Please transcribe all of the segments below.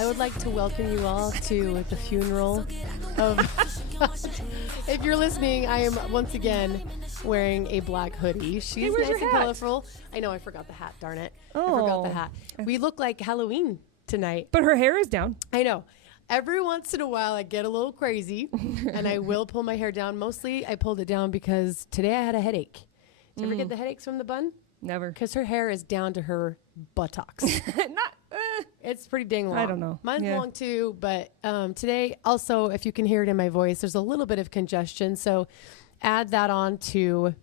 I would like to welcome you all to the funeral of... If you're listening, I am once again wearing a black hoodie. She's where's nice your and hat? colorful. I know, I forgot the hat, darn it. I Oh. forgot the hat. We look like Halloween tonight. But her hair is down. I know. Every once in a while, I get a little crazy, and I will pull my hair down. Mostly, I pulled it down because today I had a headache. Did you ever get the headaches from the bun? Never. Because her hair is down to her buttocks. Not. It's pretty dang long. I don't know. Mine's Yeah. long too, but today also, if you can hear it in my voice, there's a little bit of congestion. So add that on to...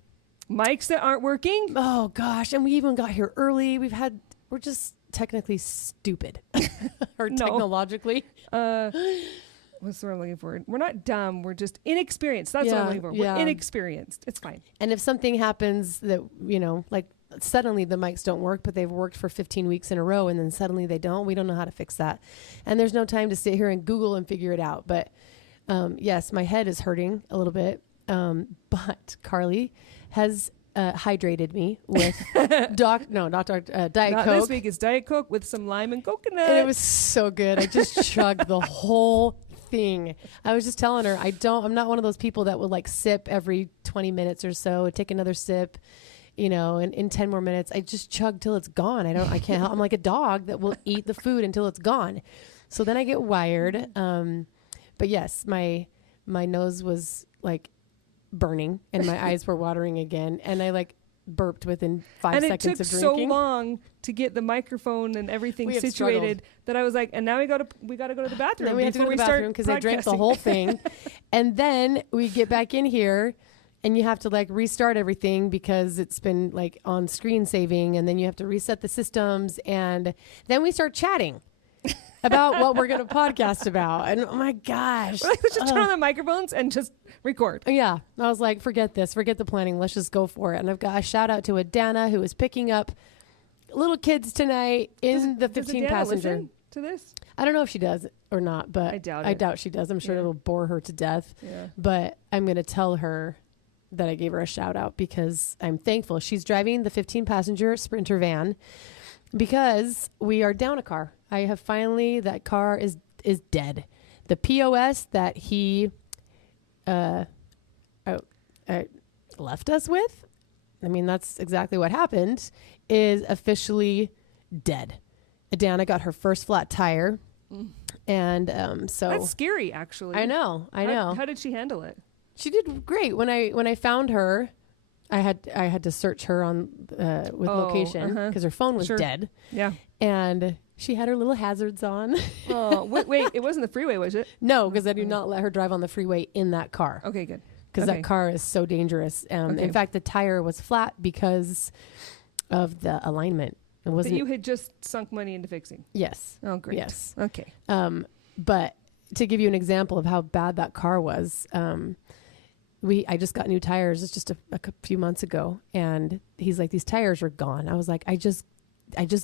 Mics that aren't working. Oh, gosh. And we even got here early. We're just technically stupid. Or No. technologically. What's the word I'm looking for? We're not dumb. We're just inexperienced. That's what I'm looking for. Yeah. We're inexperienced. It's fine. And if something happens that, like suddenly the mics don't work, but they've worked for 15 weeks in a row and then suddenly they don't, we don't know how to fix that. And there's no time to sit here and Google and figure it out. But yes, my head is hurting a little bit. But Carly has hydrated me with Diet Not Coke. this week. It's Diet Coke with some lime and coconut. And it was so good. I just chugged the whole thing. I was just telling her, I'm not one of those people that will like sip every 20 minutes or so, take another sip, and in 10 more minutes, I just chug till it's gone. I can't help. I'm like a dog that will eat the food until it's gone. So then I get wired. But yes, my nose was like burning and my eyes were watering again. And I like burped within 5 seconds of drinking. And it took so long to get the microphone and everything situated that I was like, and now we got to go to the bathroom. Then we have to go to the bathroom because I drank the whole thing. And then we get back in here and you have to like restart everything because it's been like on screen saving, and then you have to reset the systems, and then we start chatting about what we're going to podcast about. And oh my gosh. Let's just turn on the microphones and just record. Yeah. I was like, forget this. Forget the planning. Let's just go for it. And I've got a shout out to Adana, who is picking up little kids tonight in the 15 Adana passenger. listen to this? I don't know if she does or not, but I doubt she does. I'm sure it'll bore her to death. Yeah. But I'm going to tell her that I gave her a shout out because I'm thankful. She's driving the 15 passenger Sprinter van because we are down a car. I have finally, that car is dead. The POS that he left us with, I mean, that's exactly what happened, is officially dead. Adana got her first flat tire. And so that's scary, actually. I know. How did she handle it? She did great. When I found her, I had to search her on with location because her phone was dead. Yeah. And she had her little hazards on. Oh, wait, it wasn't the freeway, was it? No, because I do not let her drive on the freeway in that car. Okay, good. Because that car is so dangerous. In fact, the tire was flat because of the alignment. It wasn't. That you had just sunk money into fixing. Yes. Oh, great. Yes. Okay. But to give you an example of how bad that car was, I just got new tires just a few months ago, and he's like, these tires are gone. I was like, I just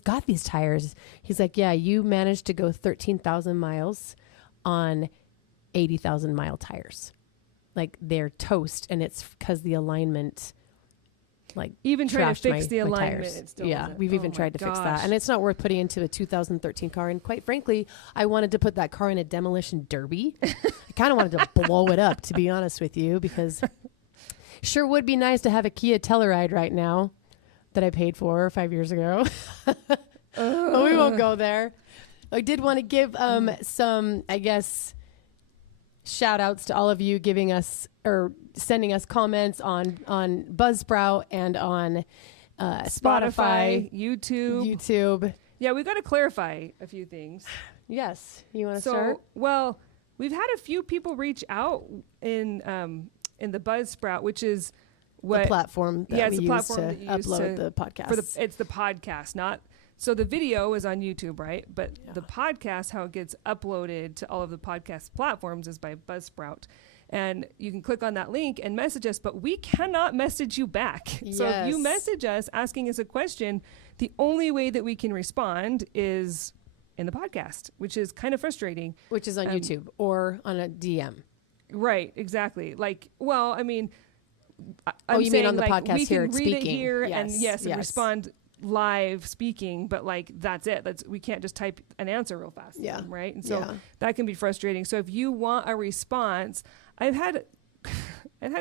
got these tires. He's like, yeah, you managed to go 13,000 miles on 80,000 mile tires. Like they're toast, and it's because the alignment, like even trying to fix the alignment. Tires. It still yeah, wasn't. we've even tried to fix that, and it's not worth putting into a 2013 car. And quite frankly, I wanted to put that car in a demolition derby. I kind of wanted to blow it up, to be honest with you, because sure would be nice to have a Kia Telluride right now that I paid for 5 years ago. But we won't go there. I did want to give some, I guess, shout outs to all of you giving us or sending us comments on Buzzsprout and on Spotify, YouTube. Yeah, we got to clarify a few things. Yes, you want to start? Well, we've had a few people reach out in the Buzzsprout, which is the platform that we use to upload the podcast. It's the podcast, not. So the video is on YouTube, right? But the podcast, how it gets uploaded to all of the podcast platforms, is by Buzzsprout. And you can click on that link and message us, but we cannot message you back. Yes. So if you message us asking us a question, the only way that we can respond is in the podcast, which is kind of frustrating. Which is on YouTube or on a DM. Right, exactly. Like, well, I mean, you mean on the like podcast we here can read speaking. it here and yes. respond live speaking, but like that's it. We can't just type an answer real fast. Yeah. Right. And so that can be frustrating. So if you want a response, I've had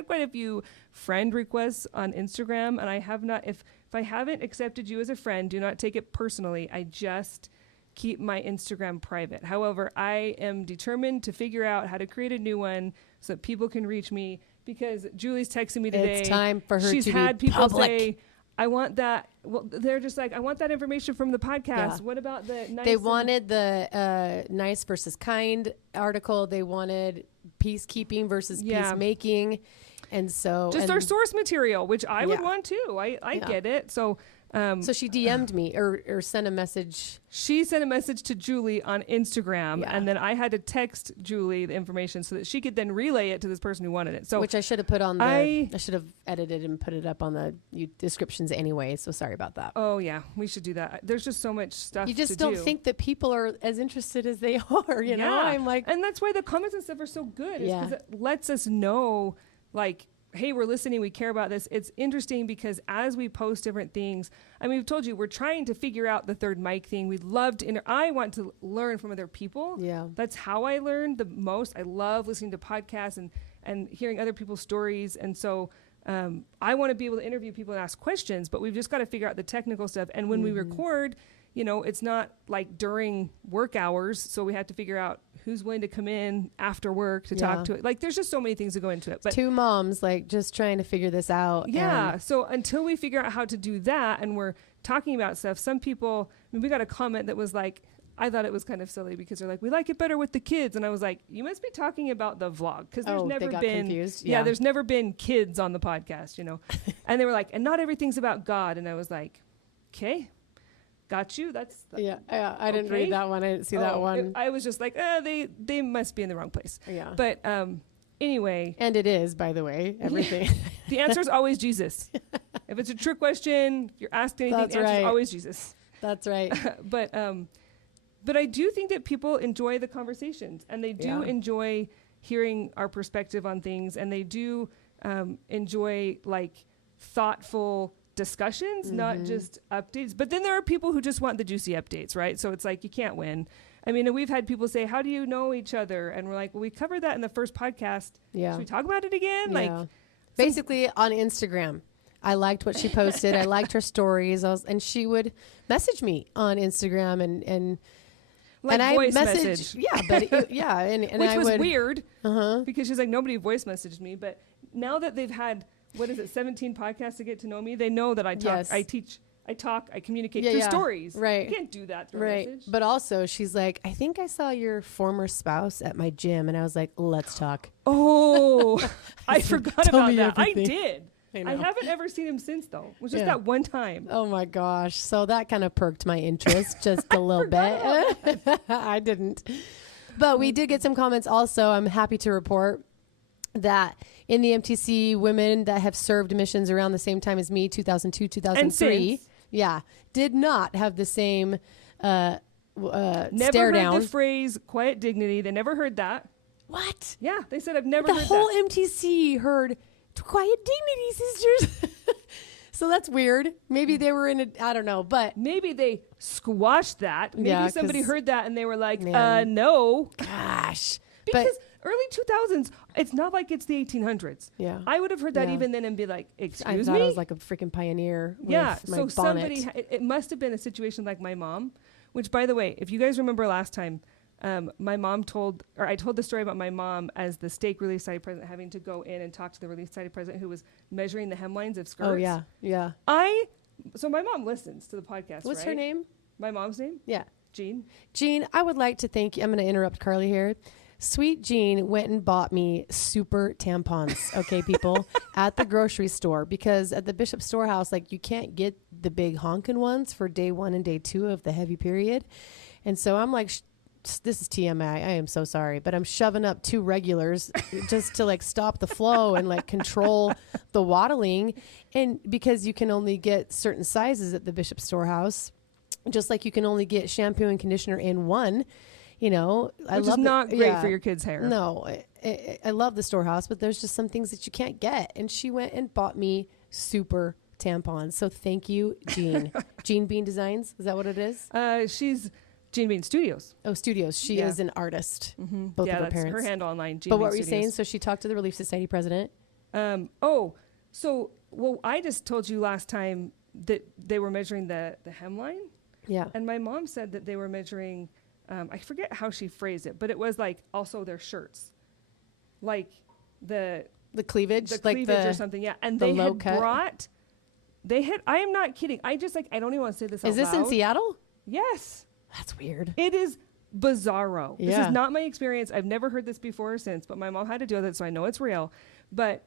quite a few friend requests on Instagram, and I have not, if I haven't accepted you as a friend, do not take it personally. I just keep my Instagram private. However, I am determined to figure out how to create a new one so that people can reach me, because Julie's texting me today. It's time for her She's to had be people public. say, I want that. Well, they're just like, I want that information from the podcast. Yeah. What about the nice? They wanted the nice versus kind article. They wanted peacekeeping versus peacemaking. And so just our source material, which I would want too. I get it. So so she DM'd me or sent a message. She sent a message to Julie on Instagram, and then I had to text Julie the information so that she could then relay it to this person who wanted it. So which I should have put on the I should have edited and put it up on the descriptions anyway. So sorry about that. Oh yeah, we should do that. There's just so much stuff. You just don't think that people are as interested as they are. You know, I'm like, and that's why the comments and stuff are so good. Because it lets us know, like, hey, we're listening, we care about this. It's interesting because as we post different things, I mean, we've told you, we're trying to figure out the third mic thing. We'd love to, I want to learn from other people. Yeah. That's how I learn the most. I love listening to podcasts and hearing other people's stories. And so I want to be able to interview people and ask questions, but we've just got to figure out the technical stuff. And when we record, you know, it's not like during work hours. So we have to figure out who's willing to come in after work to talk to it. Like, there's just so many things that go into it. But two moms, like, just trying to figure this out. Yeah. So until we figure out how to do that and we're talking about stuff, some people, I mean, we got a comment that was like, I thought it was kind of silly because they're like, we like it better with the kids. And I was like, you must be talking about the vlog. Because there's never been, confused. Yeah, there's never been kids on the podcast, you know. And they were like, and not everything's about God. And I was like, okay. Got you. That's I didn't read that one. I didn't see that one. I was just like, they must be in the wrong place. Yeah. But anyway. And it is, by the way, everything. The answer is always Jesus. If it's a trick question, if you're asked anything, the answer is always Jesus. That's right. But I do think that people enjoy the conversations, and they do enjoy hearing our perspective on things, and they do enjoy like thoughtful discussions, not just updates. But then there are people who just want the juicy updates, right? So it's like, you can't win. I mean, we've had people say, how do you know each other? And we're like, well, we covered that in the first podcast. Should we talk about it again? Yeah. Like, basically on Instagram, I liked what she posted. I liked her stories. And she would message me on Instagram and like and voice I message. Yeah, but and which I was would, weird because she's like, nobody voice messaged me. But now that they've had, 17 podcasts to get to know me, they know that I talk, I teach, I talk, I communicate through stories. Right. You can't do that through a message. But also, she's like, I think I saw your former spouse at my gym. And I was like, let's talk. Oh, I forgot about that. Everything. I did. I haven't ever seen him since, though. It was just that one time. Oh, my gosh. So that kind of perked my interest just a little bit. I didn't. But we did get some comments also. I'm happy to report that in the MTC, women that have served missions around the same time as me, 2002, 2003, did not have the same never stare down. Heard the phrase quiet dignity. They never heard that. What? Yeah, they said, I've never heard that. The whole MTC heard quiet dignity, sisters. So that's weird. Maybe they were in a, I don't know, but. Maybe they squashed that. Maybe somebody heard that and they were like, no. Gosh. Because early 2000s, it's not like it's the 1800s. Yeah. I would have heard that even then and be like, excuse me? I thought I was like a freaking pioneer with my bonnet. Somebody, it must have been a situation like my mom, which, by the way, if you guys remember last time, my mom I told the story about my mom as the stake relief society president having to go in and talk to the relief society president who was measuring the hemlines of skirts. Oh, yeah, yeah. So my mom listens to the podcast, What's her name? My mom's name? Yeah. Jean. Jean, I would like to thank you. I'm going to interrupt Carly here. Sweet Jean went and bought me super tampons, okay, people, at the grocery store, because at the Bishop Storehouse, like, you can't get the big honkin' ones for day 1 and day 2 of the heavy period. And so I'm like, this is TMI. I am so sorry, but I'm shoving up 2 regulars just to like stop the flow and like control the waddling. And because you can only get certain sizes at the Bishop Storehouse, just like you can only get shampoo and conditioner in one. You know, which is not great for your kids' hair. No, I love the Storehouse, but there's just some things that you can't get. And she went and bought me super tampons. So thank you, Jean. Jean Bean Designs. Is that what it is? She's Jean Bean Studios. Oh, Studios. She is an artist. Mm-hmm. Both of her that's parents. her handle online. Jean but Bean what were you Studios. saying? So she talked to the Relief Society president. Well, I just told you last time that they were measuring the hemline. Yeah. And my mom said that they were measuring, I forget how she phrased it, but it was like also their shirts. Like the cleavage. The like cleavage or something, yeah. And they had brought, I am not kidding. I just I don't even want to say this out loud. Is this in Seattle? Yes. That's weird. It is bizarro. Yeah. This is not my experience. I've never heard this before or since, but my mom had to deal with it, so I know it's real. But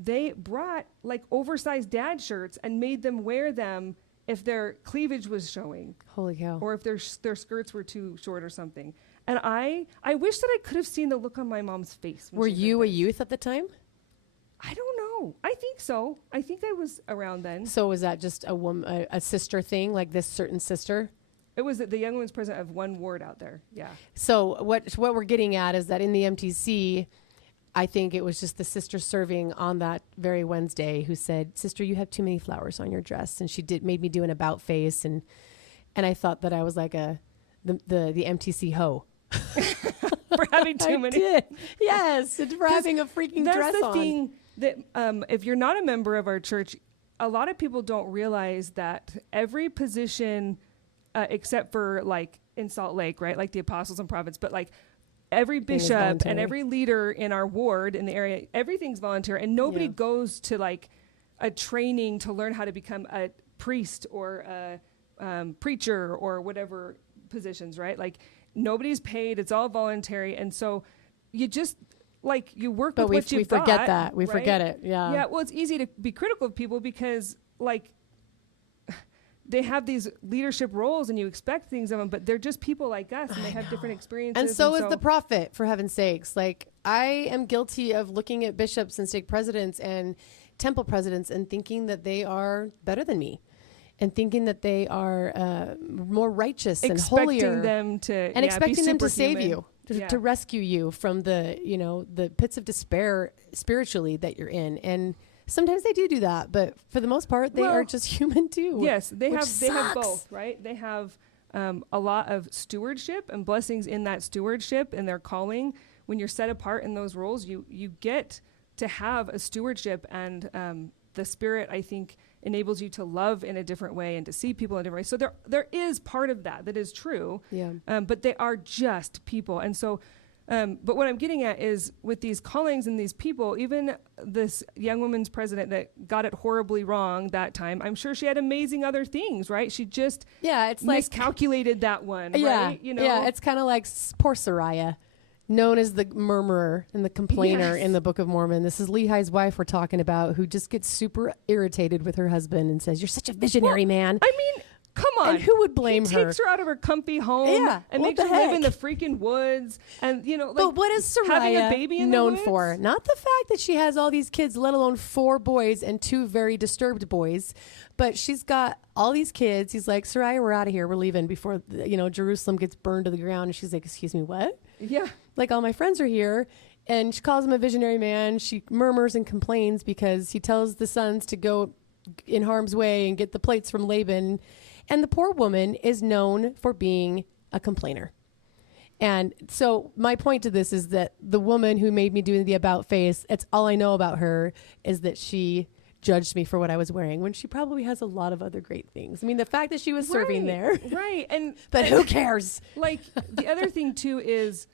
they brought like oversized dad shirts and made them wear them if their cleavage was showing. Holy cow. Or if their skirts were too short or something. And I wish that I could have seen the look on my mom's face. Were you a youth at the time? I don't know. I think so. I think I was around then. So was that just a sister thing, like this certain sister? It was the young women's president of one ward out there. Yeah. So what we're getting at is that in the MTC, I think it was just the sister serving on that very Wednesday who said, "Sister, you have too many flowers on your dress," and she made me do an about face, and I thought that I was like the MTC hoe for having too many. Did. Yes, and for having a freaking dress on. That's the thing that if you're not a member of our church, a lot of people don't realize that every position, except for like in Salt Lake, right, like the apostles and prophets, but like every bishop and every leader in our ward in the area, everything's voluntary, and nobody goes to like a training to learn how to become a priest or a preacher or whatever positions, right? Like nobody's paid, it's all voluntary, and so you just like you work with what you've got. But we forget that. We right? forget it. Yeah. Yeah. Well, it's easy to be critical of people because like they have these leadership roles and you expect things of them, but they're just people like us and they have different experiences. And so is the prophet, for heaven's sakes. Like I am guilty of looking at bishops and stake presidents and temple presidents and thinking that they are better than me and thinking that they are more righteous and holier. Expecting them to save you, to rescue you from the pits of despair spiritually that you're in. And sometimes they do that, but for the most part, they are just human too. Yes, they have both, right? They have a lot of stewardship and blessings in that stewardship and their calling. When you're set apart in those roles, you get to have a stewardship, and the Spirit, I think, enables you to love in a different way and to see people in a different way. So there is part of that is true. Yeah. But they are just people, and so. But what I'm getting at is with these callings and these people, even this young woman's president that got it horribly wrong that time, I'm sure she had amazing other things, right? She just it's miscalculated that one, right? Yeah, it's kind of like poor Sariah, known as the murmurer and the complainer in the Book of Mormon. This is Lehi's wife we're talking about, who just gets super irritated with her husband and says, "You're such a visionary man." I mean, come on. And who would blame her? He takes her out of her comfy home and makes her live in the freaking woods. And, but what is Sariah having a baby in known the woods? for? Not the fact that she has all these kids, let alone 4 boys and 2 very disturbed boys. But she's got all these kids. He's like, "Sariah, we're out of here. We're leaving before, Jerusalem gets burned to the ground." And she's like, "Excuse me, what?" Yeah. Like, all my friends are here. And she calls him a visionary man. She murmurs and complains because he tells the sons to go in harm's way and get the plates from Laban. And the poor woman is known for being a complainer. And so my point to this is that the woman who made me do the about face, it's all I know about her is that she judged me for what I was wearing when she probably has a lot of other great things. I mean, the fact that she was serving there. Right. But who cares? Like the other thing too is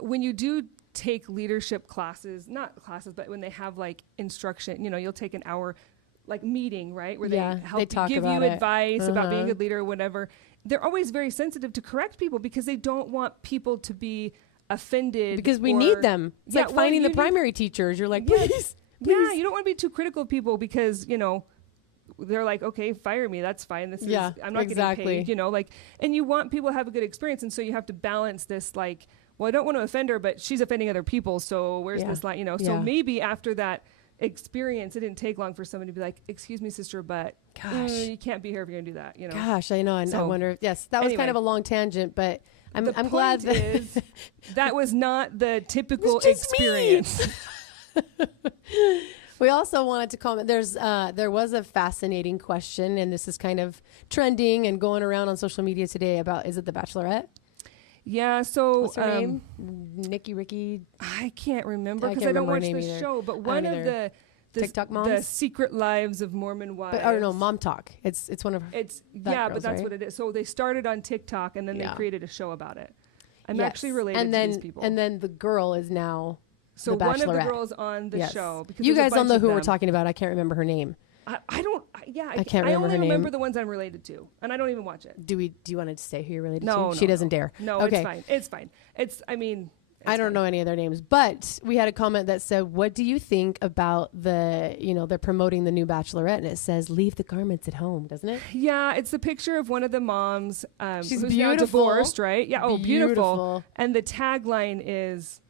when you do take leadership classes, not classes, but when they have like instruction, you'll take an hour like meeting, right? Where they help give you advice about being a good leader or whatever. They're always very sensitive to correct people because they don't want people to be offended. Because we need them. It's like finding the primary teachers. You're like, please. Yeah, you don't want to be too critical of people because, they're like, okay, fire me. That's fine. This is, I'm not getting paid, and you want people to have a good experience. And so you have to balance this, like, well, I don't want to offend her, but she's offending other people. So where's this line, So maybe after that experience, it didn't take long for somebody to be like, "Excuse me, sister, but you can't be here if you're gonna do that." Gosh, I know. And I wonder. Yes, that was kind of a long tangent, but I'm glad that that was not the typical experience. We also wanted to comment. There was a fascinating question, and this is kind of trending and going around on social media today about, is it The Bachelorette? Yeah, so What's her name? Nikki, Ricky. I can't remember I because can't I don't watch remember her the name either. show. But I one don't of either. the TikTok moms? the secret lives of Mormon wives. But, oh no, Mom Talk. It's one of her. It's that but girls, that's right? what it is. So they started on TikTok and then Yeah. they created a show about it. I'm Yes. actually related and to then, these people. And then the girl is now so the one of the Bachelorette. girls on the Yes. show. Because You there's a guys don't bunch know of who we're them. talking about. I can't remember her name. I don't. Yeah, I can't remember only her remember name. the ones I'm related to, and I don't even watch it. Do you want to say who you're related No, to? She no, doesn't no. dare. No, Okay. it's fine. It's fine. I mean, I don't know any of their names, but we had a comment that said, "What do you think about the? They're promoting the new Bachelorette, and it says leave the garments at home, doesn't it? Yeah, it's the picture of one of the moms. She's who's now beautiful. divorced, right? Yeah. Oh, beautiful. Beautiful. And the tagline is,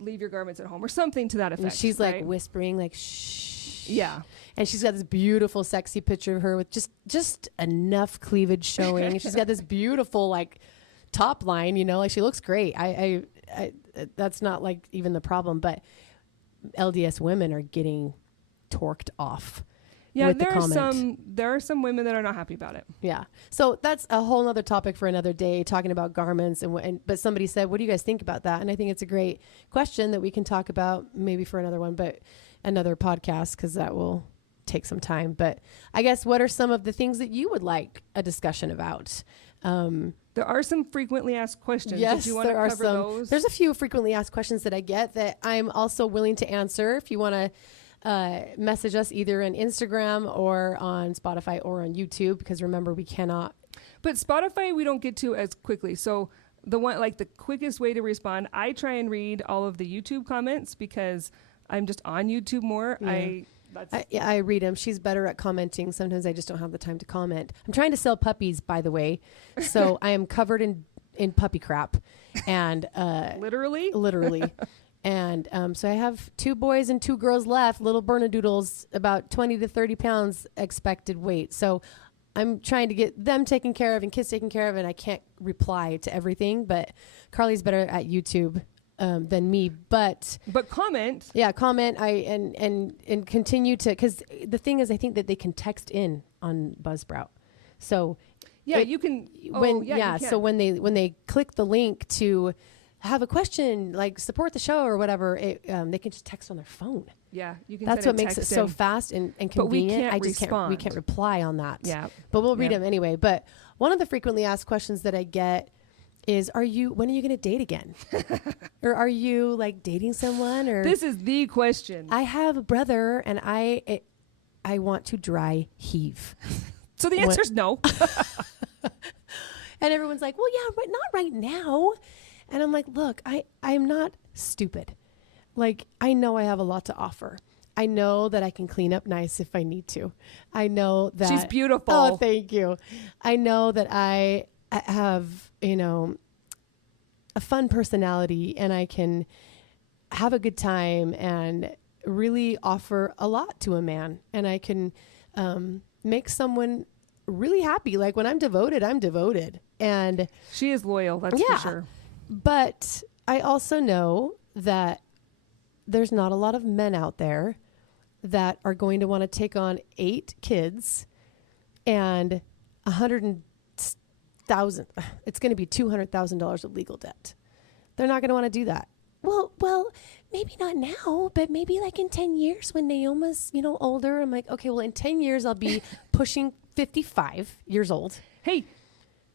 "Leave your garments at home," or something to that effect. And she's like right? whispering, like shh. Yeah. And she's got this beautiful, sexy picture of her with just enough cleavage showing. And she's got this beautiful like top line, like she looks great. I that's not like even the problem, but LDS women are getting torqued off. Yeah, with the there are comment. some women that are not happy about it. Yeah. So that's a whole other topic for another day, talking about garments. But somebody said, what do you guys think about that? And I think it's a great question that we can talk about maybe for another one, but another podcast, because that will take some time. But I guess, what are some of the things that you would like a discussion about? There are some frequently asked questions. Yes, Did you want to there are cover some. those? There's a few frequently asked questions that I get that I'm also willing to answer. If you want to message us either on Instagram or on Spotify or on YouTube, because remember, we cannot. But Spotify, we don't get to as quickly. So the quickest way to respond, I try and read all of the YouTube comments because I'm just on YouTube more. Yeah. I read them. She's better at commenting. Sometimes I just don't have the time to comment. I'm trying to sell puppies, by the way. So I am covered in puppy crap. And literally? Literally. And so I have 2 boys and 2 girls left, little Bernedoodles, about 20 to 30 pounds expected weight. So I'm trying to get them taken care of and kids taken care of, and I can't reply to everything. But Carly's better at YouTube than me, but comment. Yeah, comment. And continue to, because the thing is, I think that they can text in on Buzzsprout. So yeah, you can. You can. So when they click the link to have a question, like support the show or whatever, they can just text on their phone. Yeah, you can. That's what makes it so fast and convenient. But we can't we can't reply on that. Yeah, but we'll read them anyway. But one of the frequently asked questions that I get is, when are you going to date again? Or are you like dating someone? Or this is the question. I have a brother and I want to dry heave. So the answer is no. And everyone's like, well, yeah, but not right now. And I'm like, look, I'm not stupid. Like, I know I have a lot to offer. I know that I can clean up nice if I need to. I know that she's beautiful. Oh, thank you. I know that I have, a fun personality, and I can have a good time and really offer a lot to a man. And I can make someone really happy. Like, when I'm devoted, I'm devoted. And she is loyal, that's for sure. But I also know that there's not a lot of men out there that are going to want to take on 8 kids and $100,000. It's going to be $200,000 of legal debt. They're not going to want to do that. Well, maybe not now, but maybe like in 10 years when Naoma's, older. I'm like, okay, well, in 10 years I'll be pushing 55 years old. Hey,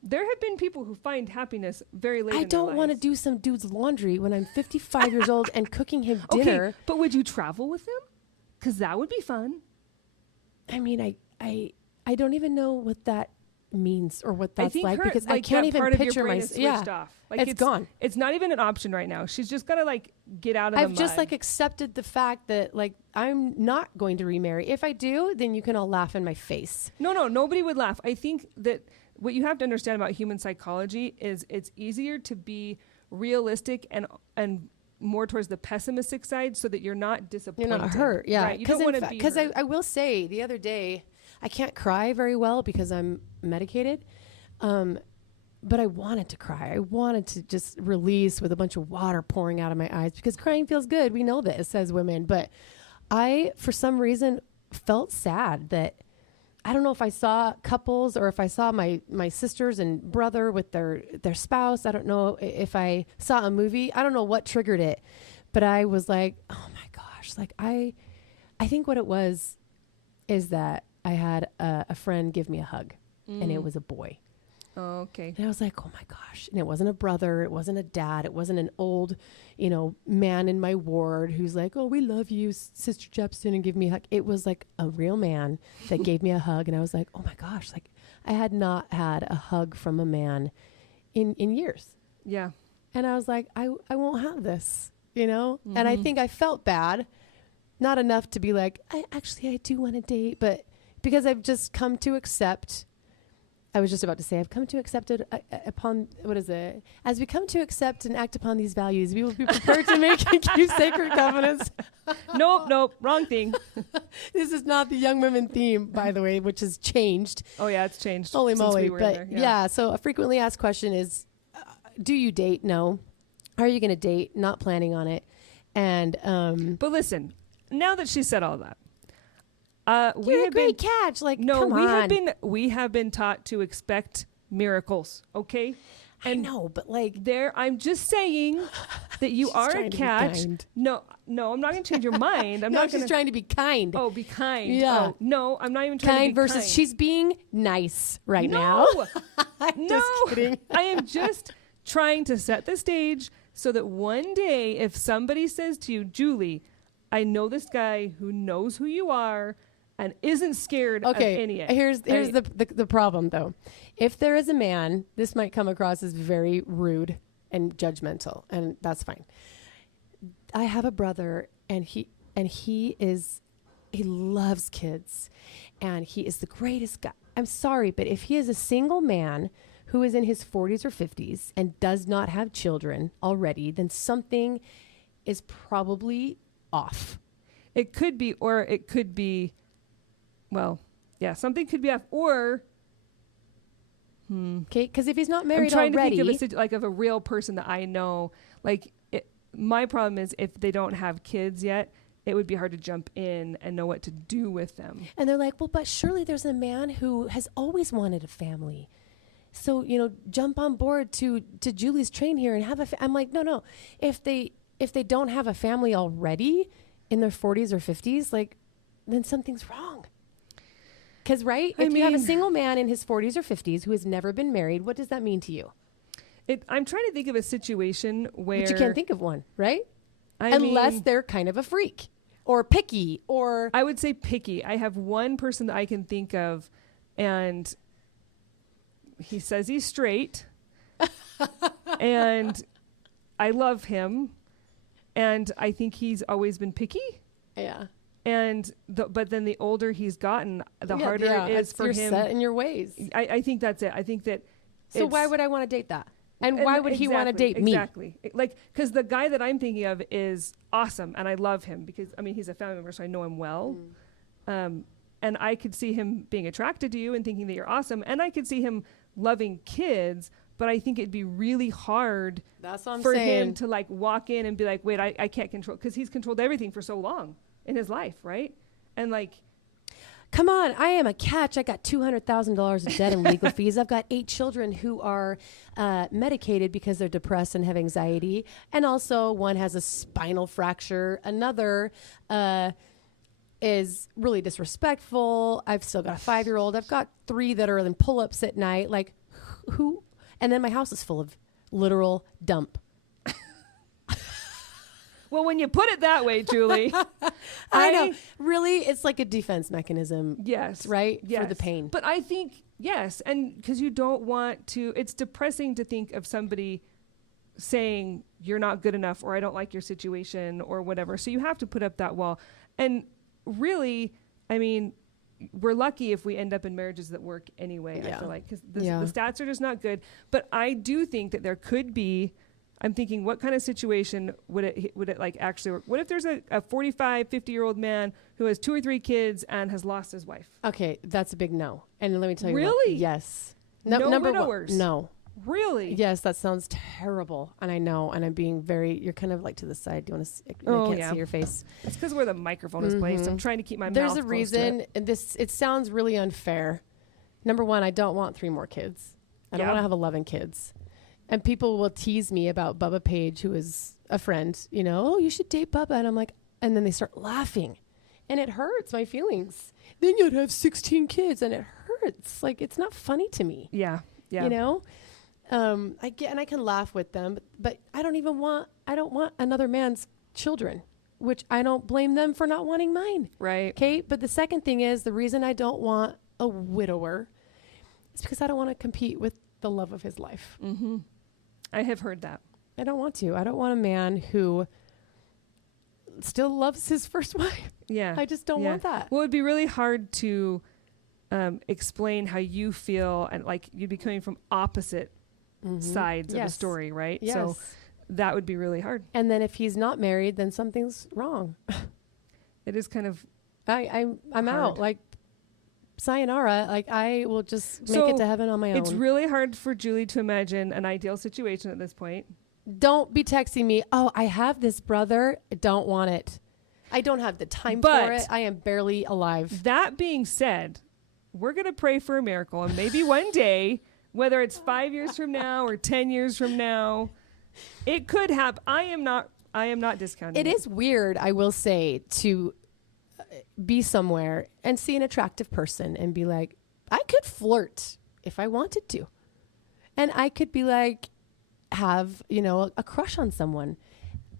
there have been people who find happiness very late in their lives. I don't want to do some dude's laundry when I'm 55 years old and cooking him dinner. Okay, but would you travel with him? Because that would be fun. I mean, I don't even know what that means or what that's like, because like, I can't even part picture of your brain myself. is switched off. Like, it's gone. It's not even an option right now. She's just got to get out of the mud. I've just accepted the fact that I'm not going to remarry. If I do, then you can all laugh in my face. No, nobody would laugh. I think that what you have to understand about human psychology is it's easier to be realistic and more towards the pessimistic side, so that you're not disappointed. You're not hurt. Yeah. Right? You don't want to be Because hurt. I will say, the other day, I can't cry very well because I'm medicated. But I wanted to cry. I wanted to just release with a bunch of water pouring out of my eyes, because crying feels good. We know this as women, but I, for some reason, felt sad that I don't know if I saw couples or if I saw my sisters and brother with their spouse. I don't know if I saw a movie. I don't know what triggered it, but I was like, oh my gosh. Like I think what it was is that I had a friend give me a hug and it was a boy. Oh, okay. And I was like, oh my gosh. And it wasn't a brother. It wasn't a dad. It wasn't an old, man in my ward who's like, oh, we love you, Sister Jeppson, and give me a hug. It was like a real man that gave me a hug. And I was like, oh my gosh. Like I had not had a hug from a man in years. Yeah. And I was like, I won't have this, And I think I felt bad, not enough to be like, I do want to date, but because I've just come to accept. I was just about to say, I've come to accept it upon, what is it? As we come to accept and act upon these values, we will be prepared to make and keep sacred covenants. Nope, wrong thing. This is not the young women theme, by the way, which has changed. Oh yeah, it's changed. Holy moly. We but there, yeah, so a frequently asked question is, do you date? No. Are you going to date? Not planning on it. And, but listen, now that she said all that, you're a great catch. Like, no, come on. we have been taught to expect miracles. Okay. And I know, but like I'm just saying that you are a catch. No, I'm not going to change your mind. I'm not she's trying to be kind. Oh, be kind. Yeah. Oh, no, I'm not even trying to be versus kind. She's being nice now. I'm just kidding. I am just trying to set the stage so that one day if somebody says to you, Julie, I know this guy who knows who you are and isn't scared of any of it. Here's the problem, though. If there is a man, this might come across as very rude and judgmental, and that's fine. I have a brother, and he loves kids, and he is the greatest guy. I'm sorry, but if he is a single man who is in his 40s or 50s and does not have children already, then something is probably off. It could be, or it could be, well, yeah, something could be off, or... Okay, because if he's not married already... I'm trying already, to think of a real person that I know. Like, my problem is if they don't have kids yet, it would be hard to jump in and know what to do with them. And they're like, well, but surely there's a man who has always wanted a family. So, jump on board to Julie's train here and have I'm like, no. If they don't have a family already in their 40s or 50s, like, then something's wrong. Because, right? If you have a single man in his 40s or 50s who has never been married, what does that mean to you? I'm trying to think of a situation where... But you can't think of one, right? Unless they're kind of a freak or picky or... I would say picky. I have one person that I can think of, and he says he's straight, and I love him, and I think he's always been picky. Yeah. And but then the older he's gotten, the harder it is for him. You're set in your ways. I think that's it. I think that. So why would I want to date that? And why would he want to date me? Exactly. Like, because the guy that I'm thinking of is awesome, and I love him because he's a family member, so I know him well. And I could see him being attracted to you and thinking that you're awesome, and I could see him loving kids. But I think it'd be really hard for him to like walk in and be like, wait, I can't control, because he's controlled everything for so long in his life, right? And like, come on, I am a catch. I got $200,000 of debt and legal fees. I've got 8 children who are medicated because they're depressed and have anxiety. And also one has a spinal fracture. Another is really disrespectful. I've still got a 5-year-old. I've got 3 that are in pull-ups at night. Like, who? And then my house is full of literal dump. Well, when you put it that way, Julie. I know. Really, it's like a defense mechanism. Yes. Right? Yes. For the pain. But I think, yes. And because you don't want to, it's depressing to think of somebody saying you're not good enough, or I don't like your situation, or whatever. So you have to put up that wall. And really, we're lucky if we end up in marriages that work anyway, I feel like, because the stats are just not good. But I do think that there could be, I'm thinking, what kind of situation would it like actually work? What if there's a 45, 50-year-old man who has 2 or 3 kids and has lost his wife? Okay, that's a big no. And let me tell you. Really? Yes. No number widowers? one, no. Really? Yes, that sounds terrible. And I know. And I'm being you're kind of like to the side. Do you want to I can't see your face. It's because where the microphone is placed. I'm trying to keep my There's mouth a close reason. to it. And it sounds really unfair. Number one, I don't want 3 more kids. I don't want to have 11 kids. And people will tease me about Bubba Page, who is a friend, oh, you should date Bubba. And I'm like, and then they start laughing. And it hurts my feelings. Then you'd have 16 kids and it hurts. Like, it's not funny to me. Yeah. Yeah. I can laugh with them, but I don't want another man's children, which I don't blame them for not wanting mine. Right. Okay. But the second thing is the reason I don't want a widower is because I don't want to compete with the love of his life. Mm-hmm. I have heard that. I don't want to. I don't want a man who still loves his first wife. Yeah. I just don't want that. Well, it'd be really hard to explain how you feel, and like you'd be coming from opposite sides of the story, right? Yes. So that would be really hard. And then if he's not married, then something's wrong. It is kind of I'm hard. out. Like, sayonara. Like, I will just make it to heaven on my own. It's really hard for Julie to imagine an ideal situation at this point. Don't be texting me, oh, I have this brother. I don't want it. I don't have the time for it. I am barely alive. That being said, we're going to pray for a miracle. And maybe one day, whether it's 5 years from now or 10 years from now, it could happen. I am not discounting it. It is weird, I will say, to be somewhere and see an attractive person and be like, I could flirt if I wanted to. And I could be like, have, a crush on someone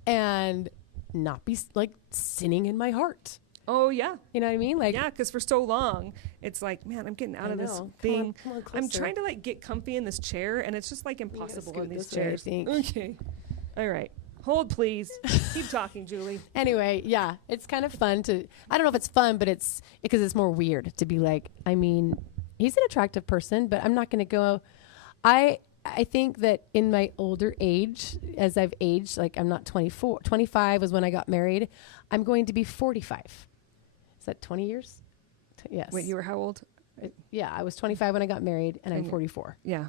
and not be like sinning in my heart. Oh, yeah. You know what I mean? Like, yeah, because for so long, it's like, man, I'm getting out of this thing. Come on I'm trying to like get comfy in this chair, and it's just like impossible in these chairs. Okay. All right. Hold, please. Keep talking, Julie. Anyway, yeah, it's kind of fun to, I don't know if it's fun, but it's because it's more weird to be like, I mean, he's an attractive person, but I'm not going to go. I think that in my older age, as I've aged, like I'm not 24, 25 was when I got married. I'm going to be 45. Is that 20 years? Yes. Wait, you were how old? Yeah, I was 25 when I got married, and I'm 44. Yeah.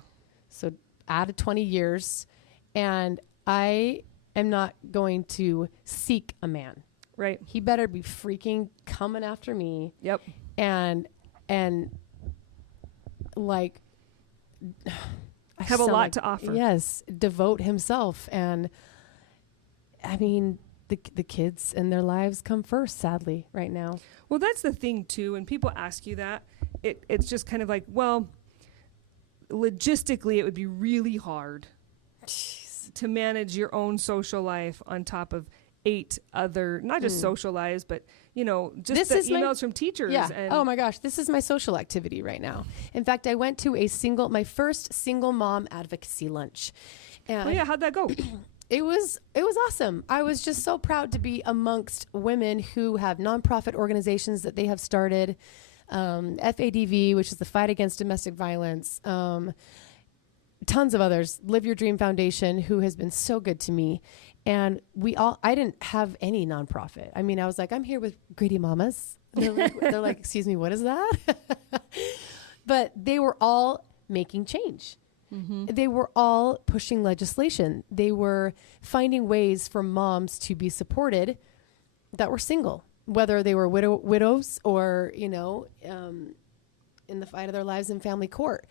So added 20 years, and I am not going to seek a man. Right. He better be freaking coming after me. Yep. And like have a lot to offer. Yes, devote himself. And I mean, the kids and their lives come first, sadly, right now. Well, that's the thing too. When people ask you that, it's just kind of like, well, logistically, it would be really hard to manage your own social life on top of 8 other, not just social lives, but just the emails from teachers. Yeah. And oh my gosh, this is my social activity right now. In fact, I went to my first single mom advocacy lunch. And how'd that go? It was awesome. I was just so proud to be amongst women who have nonprofit organizations that they have started. FADV, which is the Fight Against Domestic Violence. Tons of others. Live Your Dream Foundation, who has been so good to me. And I didn't have any nonprofit. I mean, I was like, I'm here with Greedy Mamas. They're like, excuse me, what is that? But they were all making change. Mm-hmm. They were all pushing legislation. They were finding ways for moms to be supported that were single, whether they were widows or, in the fight of their lives in family court.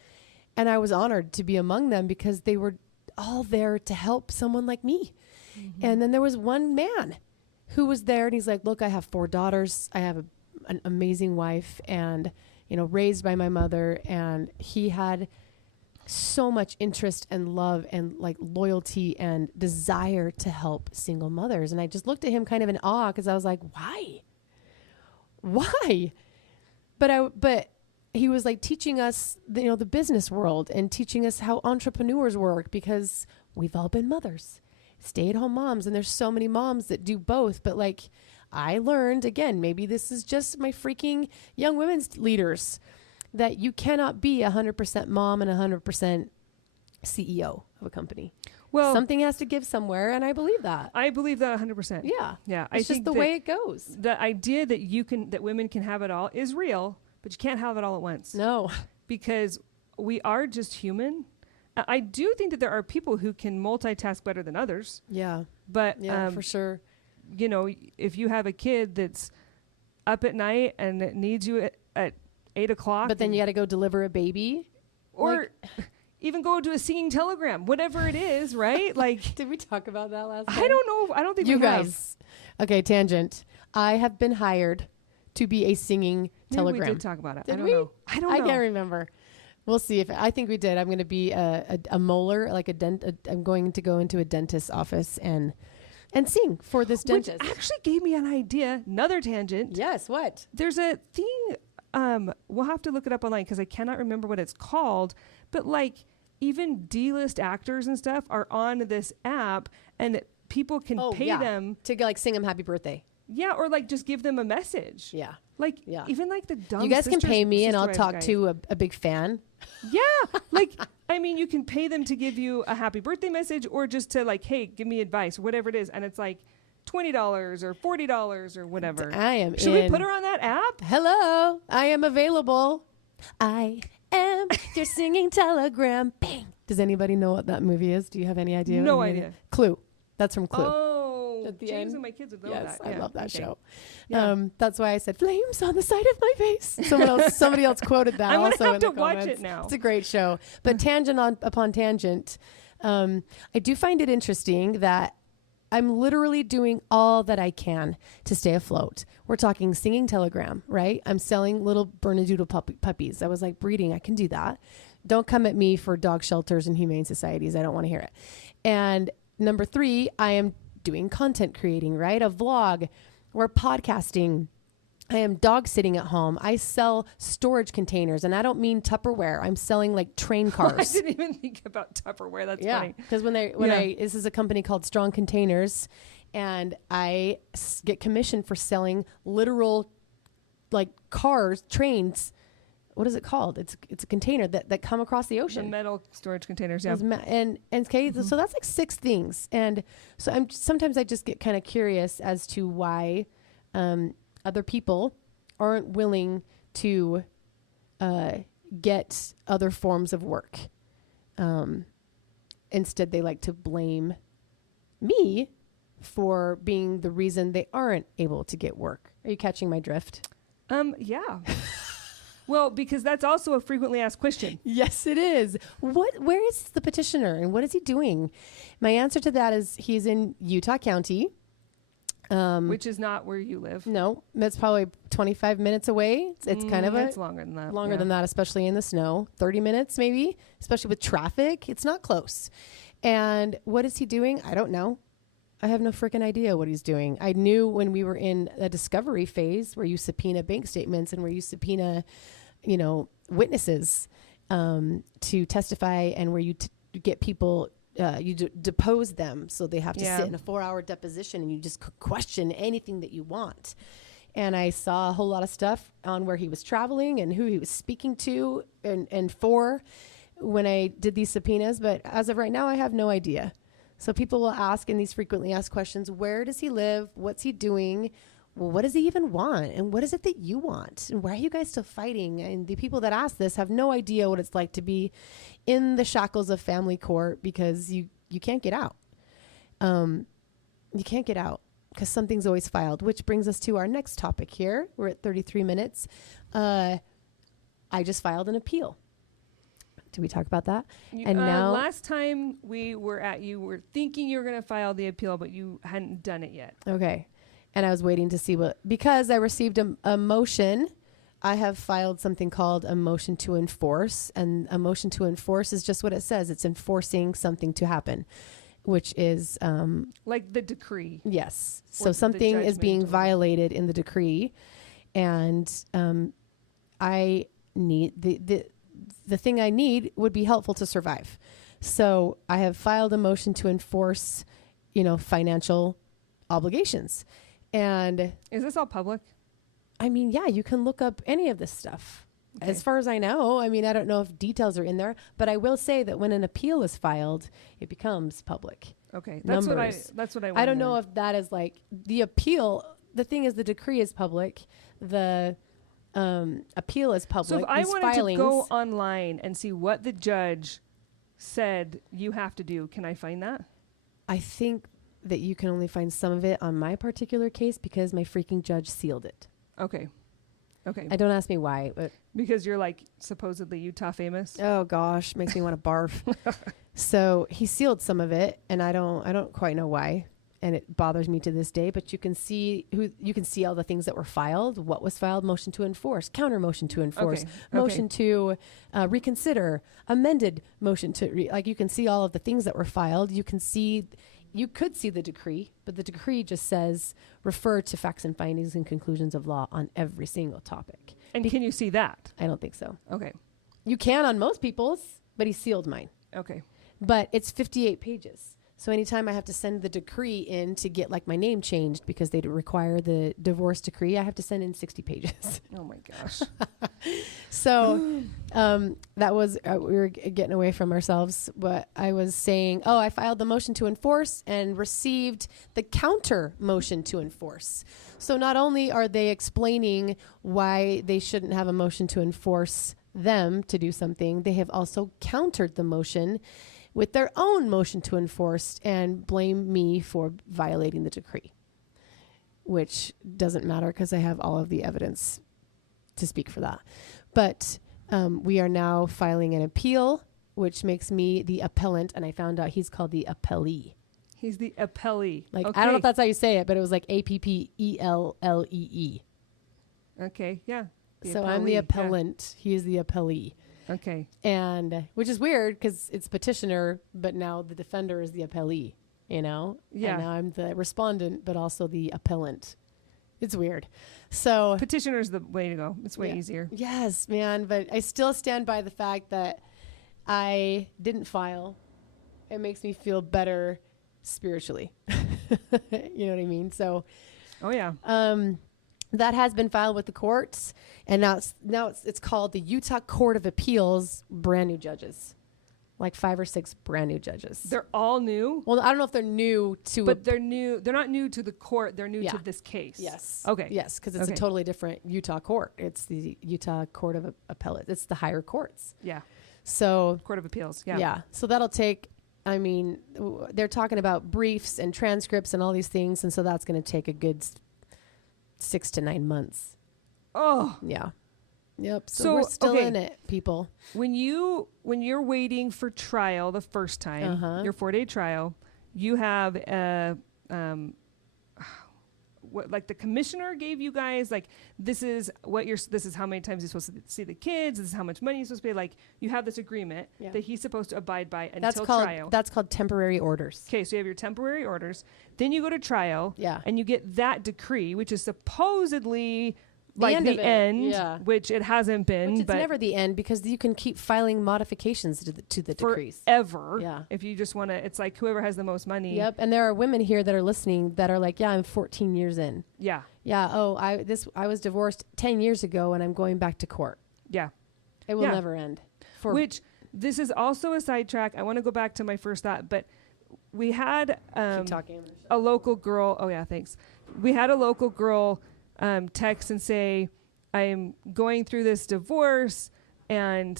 And I was honored to be among them because they were all there to help someone like me. Mm-hmm. And then there was one man who was there, and he's like, look, I have 4 daughters. I have an amazing wife and, raised by my mother. And he had so much interest and love and like loyalty and desire to help single mothers. And I just looked at him kind of in awe because I was like, why? But he was like teaching us, the business world and teaching us how entrepreneurs work, because we've all been mothers, stay-at-home moms, and there's so many moms that do both. But like, I learned, again, maybe this is just my freaking young women's leaders, that you cannot be 100% mom and 100% CEO of a company. Well, something has to give somewhere, and I believe that. I believe that 100%. Yeah. Yeah. It's just the way it goes. The idea that women can have it all is real, but you can't have it all at once. No. Because we are just human. I do think that there are people who can multitask better than others. Yeah. But Yeah, for sure. You know, if you have a kid that's up at night and it needs you at 8 o'clock, But then you got to go deliver a baby. or even go to a singing telegram, whatever it is, right? Like, did we talk about that last time? I don't know. I don't think you we have. guys. Okay, tangent. I have been hired to be a singing telegram. We did talk about it. Did I don't we? know. I don't know. I can't remember. We'll see if I think we did. I'm going to be a molar, like I'm going to go into a dentist's office and sing for this dentist. Which actually gave me an idea. Another tangent. Yes. What? There's a thing. We'll have to look it up online because I cannot remember what it's called. But like, even D-list actors and stuff are on this app, and people can pay them to like sing them happy birthday. Yeah, or like just give them a message. Yeah. Like even like the dumb. You guys can pay me and I'll talk to a big fan. Yeah. Like, I mean, you can pay them to give you a happy birthday message, or just to like, hey, give me advice, whatever it is. And it's like $20 or $40 or whatever. Should we put her on that app? Hello, I am available. I am your singing telegram. Bang. Does anybody know what that movie is? Do you have any idea? No idea. Clue. That's from Clue. Oh, at the James end. And my kids would know Yes, that. I love that show. Yeah. That's why I said flames on the side of my face. Somebody else quoted that. I'm also gonna have in to the watch comments. it now. It's a great show. But upon tangent, I do find it interesting that I'm literally doing all that I can to stay afloat. We're talking singing telegram, right? I'm selling little Bernedoodle puppies. I was like, breeding, I can do that. Don't come at me for dog shelters and humane societies. I don't want to hear it. And number 3, I am doing content creating, right? A vlog. We're podcasting. I am dog sitting at home. I sell storage containers, and I don't mean Tupperware. I'm selling like train cars. I didn't even think about Tupperware. That's funny. Because this is a company called Strong Containers, and I get commissioned for selling literal like cars, trains. What is it called? It's a container that come across the ocean. The metal storage containers, yeah. So that's like 6 things. And so sometimes I just get kind of curious as to why other people aren't willing to get other forms of work. Instead, they like to blame me for being the reason they aren't able to get work. Are you catching my drift? Yeah. Well, because that's also a frequently asked question. Yes, it is. Where is the petitioner and what is he doing? My answer to that is he's in Utah County. Which is not where you live. No, that's probably 25 minutes away. It's kind of it's longer than that. Longer than that, especially in the snow. 30 minutes maybe, especially with traffic. It's not close. And what is he doing? I don't know. I have no freaking idea what he's doing. I knew when we were in a discovery phase where you subpoena bank statements and where you subpoena, witnesses to testify, and where you get people, you depose them. So they have to sit in a 4-hour deposition, and you just question anything that you want. And I saw a whole lot of stuff on where he was traveling and who he was speaking to and for when I did these subpoenas. But as of right now, I have no idea. So people will ask in these frequently asked questions, where does he live? What's he doing? Well, what does he even want? And what is it that you want? And why are you guys still fighting? And the people that ask this have no idea what it's like to be in the shackles of family court, because you can't get out. You can't get out because something's always filed, which brings us to our next topic here. We're at 33 minutes. I just filed an appeal. Did we talk about that? And now, last time we were at you were thinking you were going to file the appeal, but you hadn't done it yet. Okay. And I was waiting to see because I received a motion, I have filed something called a motion to enforce. And a motion to enforce is just what it says. It's enforcing something to happen, which is like the decree. Yes. So something is being violated in the decree. And I need the thing I need would be helpful to survive. So I have filed a motion to enforce, financial obligations. And is this all public? I mean, yeah, you can look up any of this stuff. Okay. As far as I know, I mean, I don't know if details are in there, but I will say that when an appeal is filed, it becomes public. Okay. That's what I I don't know if that is like the appeal. The thing is, the decree is public. The appeal is public. So if I wanted to go online and see what the judge said you have to do. Can I find that? I think that you can only find some of it on my particular case because my freaking judge sealed it. Okay. Okay. I don't ask me why, but Because you're like supposedly Utah famous. oh gosh, makes me want to barf. So he sealed some of it, and I don't quite know why, and it bothers me to this day. But you can see all the things that were filed, what was filed, motion to enforce, counter motion to enforce, motion to reconsider, amended motion to like you can see all of the things that were filed. You could see the decree, but the decree just says refer to facts and findings and conclusions of law on every single topic. And can you see that? I don't think so. Okay. You can on most people's, but he sealed mine. Okay. But it's 58 pages. So anytime I have to send the decree in to get like my name changed because they require the divorce decree, I have to send in 60 pages. Oh my gosh. So that was, we were getting away from ourselves, but I was saying, I filed the motion to enforce and received the counter motion to enforce. So not only are they explaining why they shouldn't have a motion to enforce them to do something, they have also countered the motion with their own motion to enforce and blame me for violating the decree, which doesn't matter because I have all of the evidence to speak for that. But we are now filing an appeal, which makes me the appellant, and I found out he's called the appellee. He's the appellee. Like, okay. I don't know if that's how you say it, but it was like APPELLEE. Okay, yeah. So I'm the appellant. Yeah. He is the appellee. Okay. And which is weird because it's petitioner, but now the defender is the appellee, you know? Yeah. And now I'm the respondent, but also the appellant. It's weird. So Petitioner's the way to go. It's way easier. Yes, man. But I still stand by the fact that I didn't file. It makes me feel better spiritually. You know what I mean? So, oh yeah. That has been filed with the courts, and now it's called the Utah Court of Appeals. Brand new judges, like 5 or 6 brand new judges. They're all new. Well, I don't know if they're new to, but they're new. They're not new to the court. They're new to this case. Yes. Okay. Yes, because it's a totally different Utah court. It's the Utah Court of Appellate. It's the higher courts. Yeah. So Court of Appeals. Yeah. Yeah. So that'll take. I mean, they're talking about briefs and transcripts and all these things, and so that's going to take a good 6 to 9 months. Oh. Yeah. Yep. So we're still in it, people. When you're waiting for trial the first time, your 4-day trial, you have what, like the commissioner gave you guys, like this is how many times you're supposed to see the kids, this is how much money you're supposed to pay. Like you have this agreement that he's supposed to abide by until trial. That's called temporary orders. Okay, so you have your temporary orders. Then you go to trial, Yeah. and you get that decree, which is supposedly like the end, which it hasn't been. Which it's but never the end because you can keep filing modifications to the decrees. Forever. Yeah. If you just want to, it's like whoever has the most money. Yep. And there are women here that are listening that are like, yeah, I'm 14 years in. Yeah. Yeah. Oh, I was divorced 10 years ago and I'm going back to court. Yeah. It will never end. Which this is also a sidetrack. I want to go back to my first thought, but we had a local girl. Oh yeah, thanks. We had a local girl text and say, I'm going through this divorce, and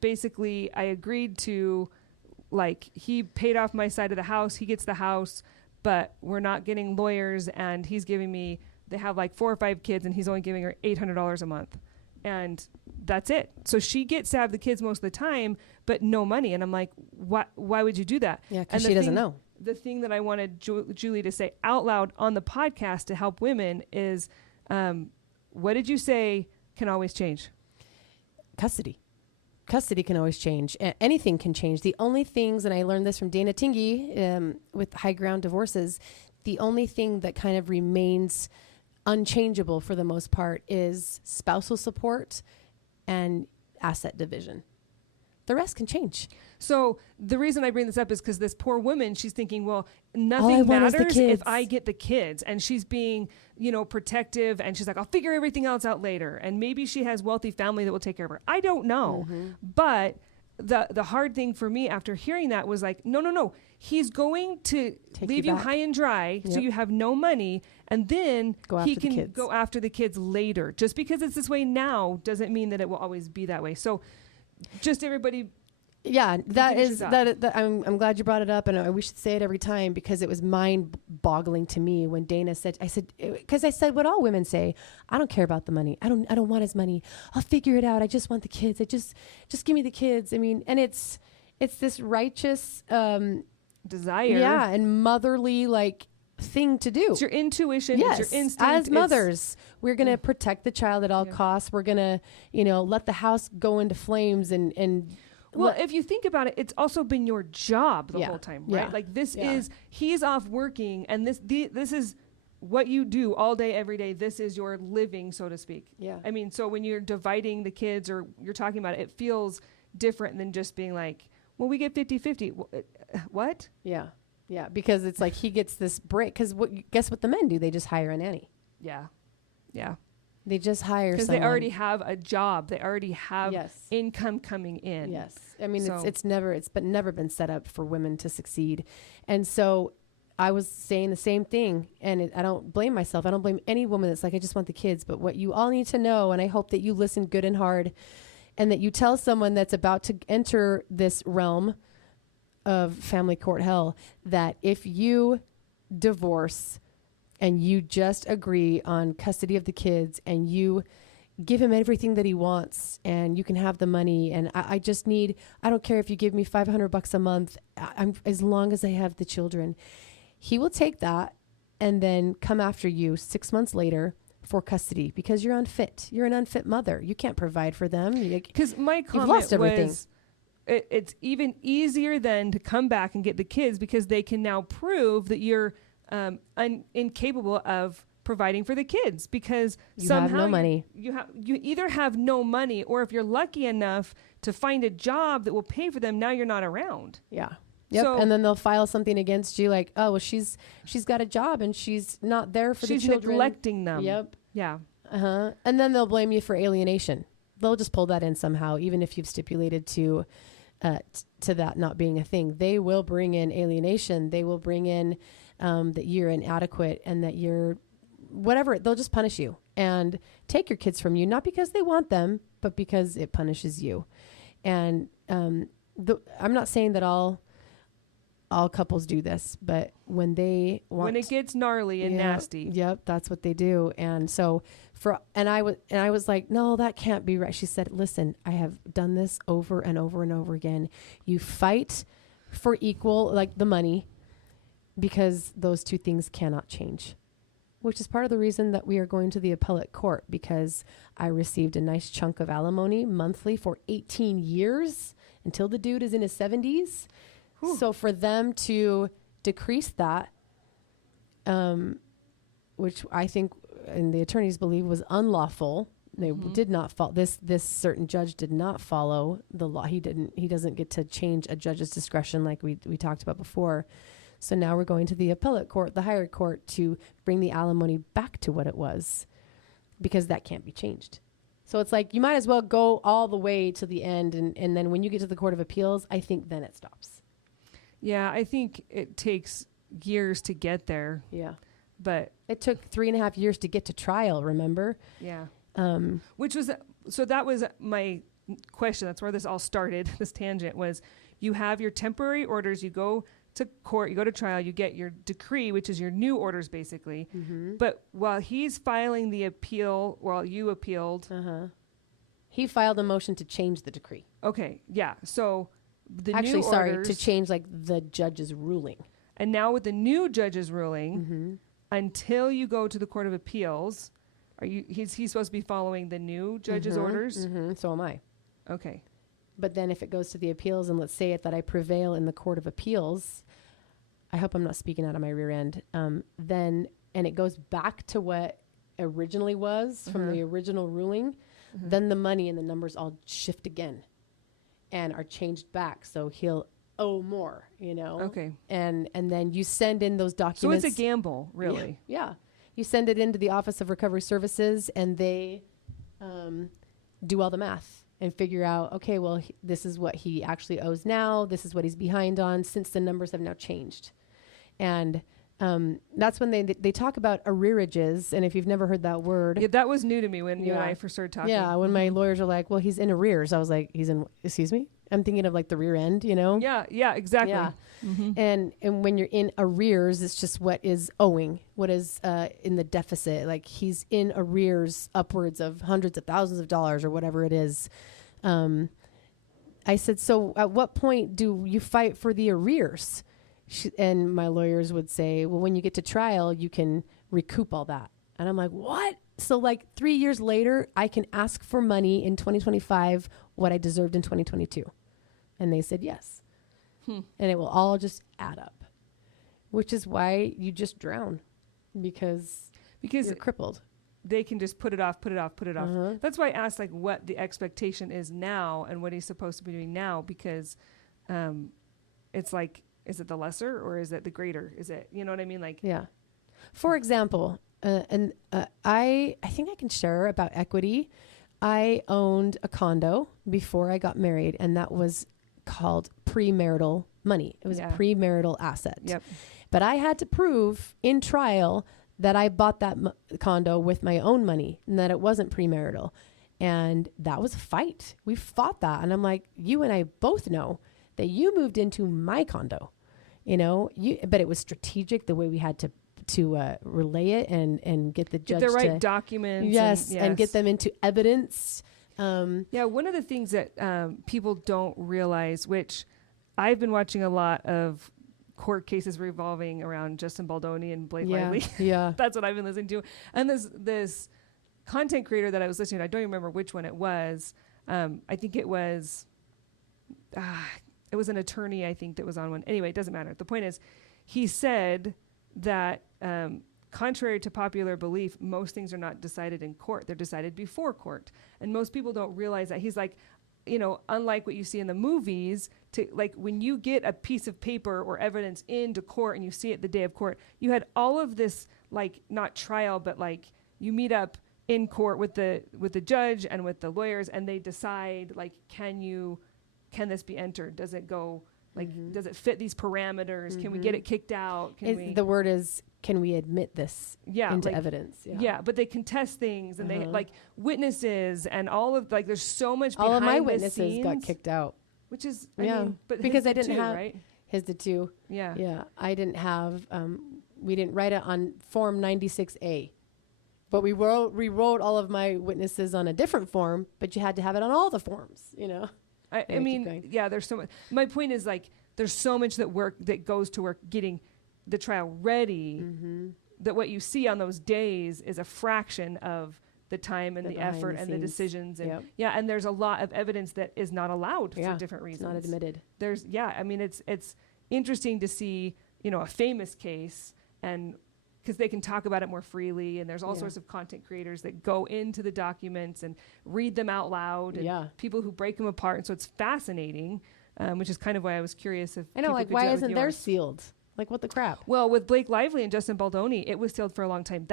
basically I agreed to, like, he paid off my side of the house, he gets the house, but we're not getting lawyers, and he's giving me, they have like 4 or 5 kids, and he's only giving her $800 a month, and that's it. So she gets to have the kids most of the time, but no money. And I'm like, why would you do that? Yeah, because she doesn't know. The thing that I wanted Julie to say out loud on the podcast to help women is, what did you say can always change? Custody. Custody can always change. Anything can change. The only things, and I learned this from Dana Tingey with High Ground Divorces, the only thing that kind of remains unchangeable for the most part is spousal support and asset division. The rest can change. So the reason I bring this up is because this poor woman, she's thinking, well, nothing matters if I get the kids. And she's being, protective. And she's like, I'll figure everything else out later. And maybe she has wealthy family that will take care of her. I don't know. Mm-hmm. But the hard thing for me after hearing that was like, no. He's going to leave you high and dry. Yep. So you have no money. And then he can go after the kids later. Just because it's this way now doesn't mean that it will always be that way. So just everybody Yeah, that is thought. that. I'm glad you brought it up, and we should say it every time because it was mind-boggling to me when Dana said. I said what all women say. I don't care about the money. I don't want his money. I'll figure it out. I just want the kids. Just give me the kids. I mean, and it's this righteous desire. Yeah, and motherly thing to do. It's your intuition. Yes, it's your instinct. as mothers, we're going to protect the child at all costs. We're going to, let the house go into flames and. Well, if you think about it, it's also been your job the whole time, right? Yeah. Like this is, he's off working and this is what you do all day, every day. This is your living, so to speak. Yeah. I mean, so when you're dividing the kids or you're talking about it, it feels different than just being like, well, we get 50-50. What? Yeah. Yeah. Because it's like he gets this break. Because guess what the men do? They just hire a nanny. Yeah. Yeah. They just hire because someone. they already have a job. They already have Yes. income coming in. Yes. I mean, So- it's never been set up for women to succeed. And so I was saying the same thing, and I don't blame myself. I don't blame any woman that's like, I just want the kids. But what you all need to know, and I hope that you listen good and hard, and that you tell someone that's about to enter this realm of family court hell, that if you divorce and you just agree on custody of the kids and you give him everything that he wants and you can have the money, and I don't care if you give me $500 a month, as long as I have the children, he will take that and then come after you 6 months later for custody because you're unfit. You're an unfit mother. You can't provide for them. Because my comment lost everything. was, it's even easier then to come back and get the kids because they can now prove that you're incapable of providing for the kids because You somehow have no money. You either have no money, or if you're lucky enough to find a job that will pay for them, now you're not around. Yeah. Yep. So- and then they'll file something against you like, oh, well, she's got a job and she's not there for the She's children. neglecting them. Yep. Yeah. Uh-huh. And then they'll blame you for alienation. They'll just pull that in somehow, even if you've stipulated to that not being a thing. They will bring in alienation. They will bring in that you're inadequate and that you're whatever. They'll just punish you and take your kids from you, not because they want them, but because it punishes you. And I'm not saying that all couples do this, but when they want, When it gets gnarly and nasty. Yep, that's what they do. And so I was like, no, that can't be right. She said, listen, I have done this over and over and over again. You fight for equal, like the money, because those two things cannot change, which is part of the reason that we are going to the appellate court, because I received a nice chunk of alimony monthly for 18 years until the dude is in his 70s. Whew. So for them to decrease that, which I think and the attorneys believe was unlawful. They did not follow this certain judge did not follow the law. He doesn't get to change a judge's discretion like we talked about before. So now we're going to the appellate court, the higher court, to bring the alimony back to what it was, because that can't be changed. So it's like you might as well go all the way to the end, and then when you get to the Court of Appeals, I think then it stops. Yeah, I think it takes years to get there. Yeah. But It took 3.5 years to get to trial, remember? yeah. That was my question. That's where this all started. This tangent was, you have your temporary orders, you go to court, you go to trial, you get your decree, which is your new orders basically. Mm-hmm. But while he's filing the appeal, while you appealed. He filed a motion to change the decree. Okay. Yeah. So the Actually, new orders, to change like the judge's ruling. and now with the new judge's ruling, until you go to the Court of Appeals, he's supposed to be following the new judge's orders? So am I. Okay. But then if it goes to the appeals, and let's say that I prevail in the Court of Appeals, I hope I'm not speaking out of my rear end, then, and it goes back to what originally was from the original ruling, then the money and the numbers all shift again and are changed back. So he'll owe more, Okay. And then you send in those So documents. it's a gamble, really. Yeah. You send it into the Office of Recovery Services, and they do all the math and figure out, okay, well, this is what he actually owes now. This is what he's behind on, since the numbers have now changed. And that's when they talk about arrearages. And if you've never heard that word. Yeah, that was new to me when you and I first started talking. Yeah, when my lawyers are like, well, he's in arrears. I was like, excuse me? I'm thinking of like the rear end, you know? Yeah, exactly. Yeah. Mm-hmm. And when you're in arrears, it's just what is owing, what is in the deficit. Like he's in arrears upwards of hundreds of thousands of dollars or whatever it is. I said, so at what point do you fight for the arrears? And my lawyers would say, well, when you get to trial, you can recoup all that. And I'm like, what? So like 3 years later, I can ask for money in 2025, what I deserved in 2022. And they said, yes. And it will all just add up, which is why you just drown because you're crippled. They can just put it off. That's why I asked like what the expectation is now and what he's supposed to be doing now, because it's like, is it the lesser or is it the greater? Is it, you know what I mean? Like, yeah. For example, I think I can share about equity. I owned a condo before I got married, and that was called premarital money. It was a premarital asset. Yep. But I had to prove in trial that I bought that condo with my own money and that it wasn't premarital. And that was a fight. We fought that. And I'm like, you and I both know that you moved into my condo, you know, but it was strategic the way we had to relay it and get the judge get the right documents. Yes, and get them into evidence. One of the things that people don't realize, which I've been watching a lot of court cases revolving around Justin Baldoni and Blake Lively. Yeah. That's what I've been listening to. And this content creator that I was listening to, I don't even remember which one it was. I think it was an attorney, I think, that was on one. Anyway, it doesn't matter. The point is, he said that contrary to popular belief, most things are not decided in court. They're decided before court. And most people don't realize that. He's like, you know, unlike what you see in the movies, like when you get a piece of paper or evidence into court and you see it the day of court, you had all of this, like, not trial, but like you meet up in court with the judge and with the lawyers, and they decide, like, can this be entered? Does it go, like, does it fit these parameters? Mm-hmm. Can we get it kicked out? The word is, can we admit this into evidence? Yeah, but they contest things, and they like witnesses and all of, like, there's so much behind all of my the witnesses scenes, got kicked out, which is but because I didn't have right? His did too. Yeah. I didn't have. We didn't write it on Form 96A, but we rewrote all of my witnesses on a different form. But you had to have it on all the forms, you know. I mean, there's so much. My point is, like, there's so much that goes to work getting the trial ready, that what you see on those days is a fraction of the time and the effort and the decisions. And and there's a lot of evidence that is not allowed for different reasons. It's not admitted. I mean, it's interesting to see, you know, a famous case, and because they can talk about it more freely, and there's all sorts of content creators that go into the documents and read them out loud, and people who break them apart. And so it's fascinating, which is kind of why I was curious if I know, like, why isn't theirs sealed? Like, what the crap? Well, with Blake Lively and Justin Baldoni, it was sealed for a long time.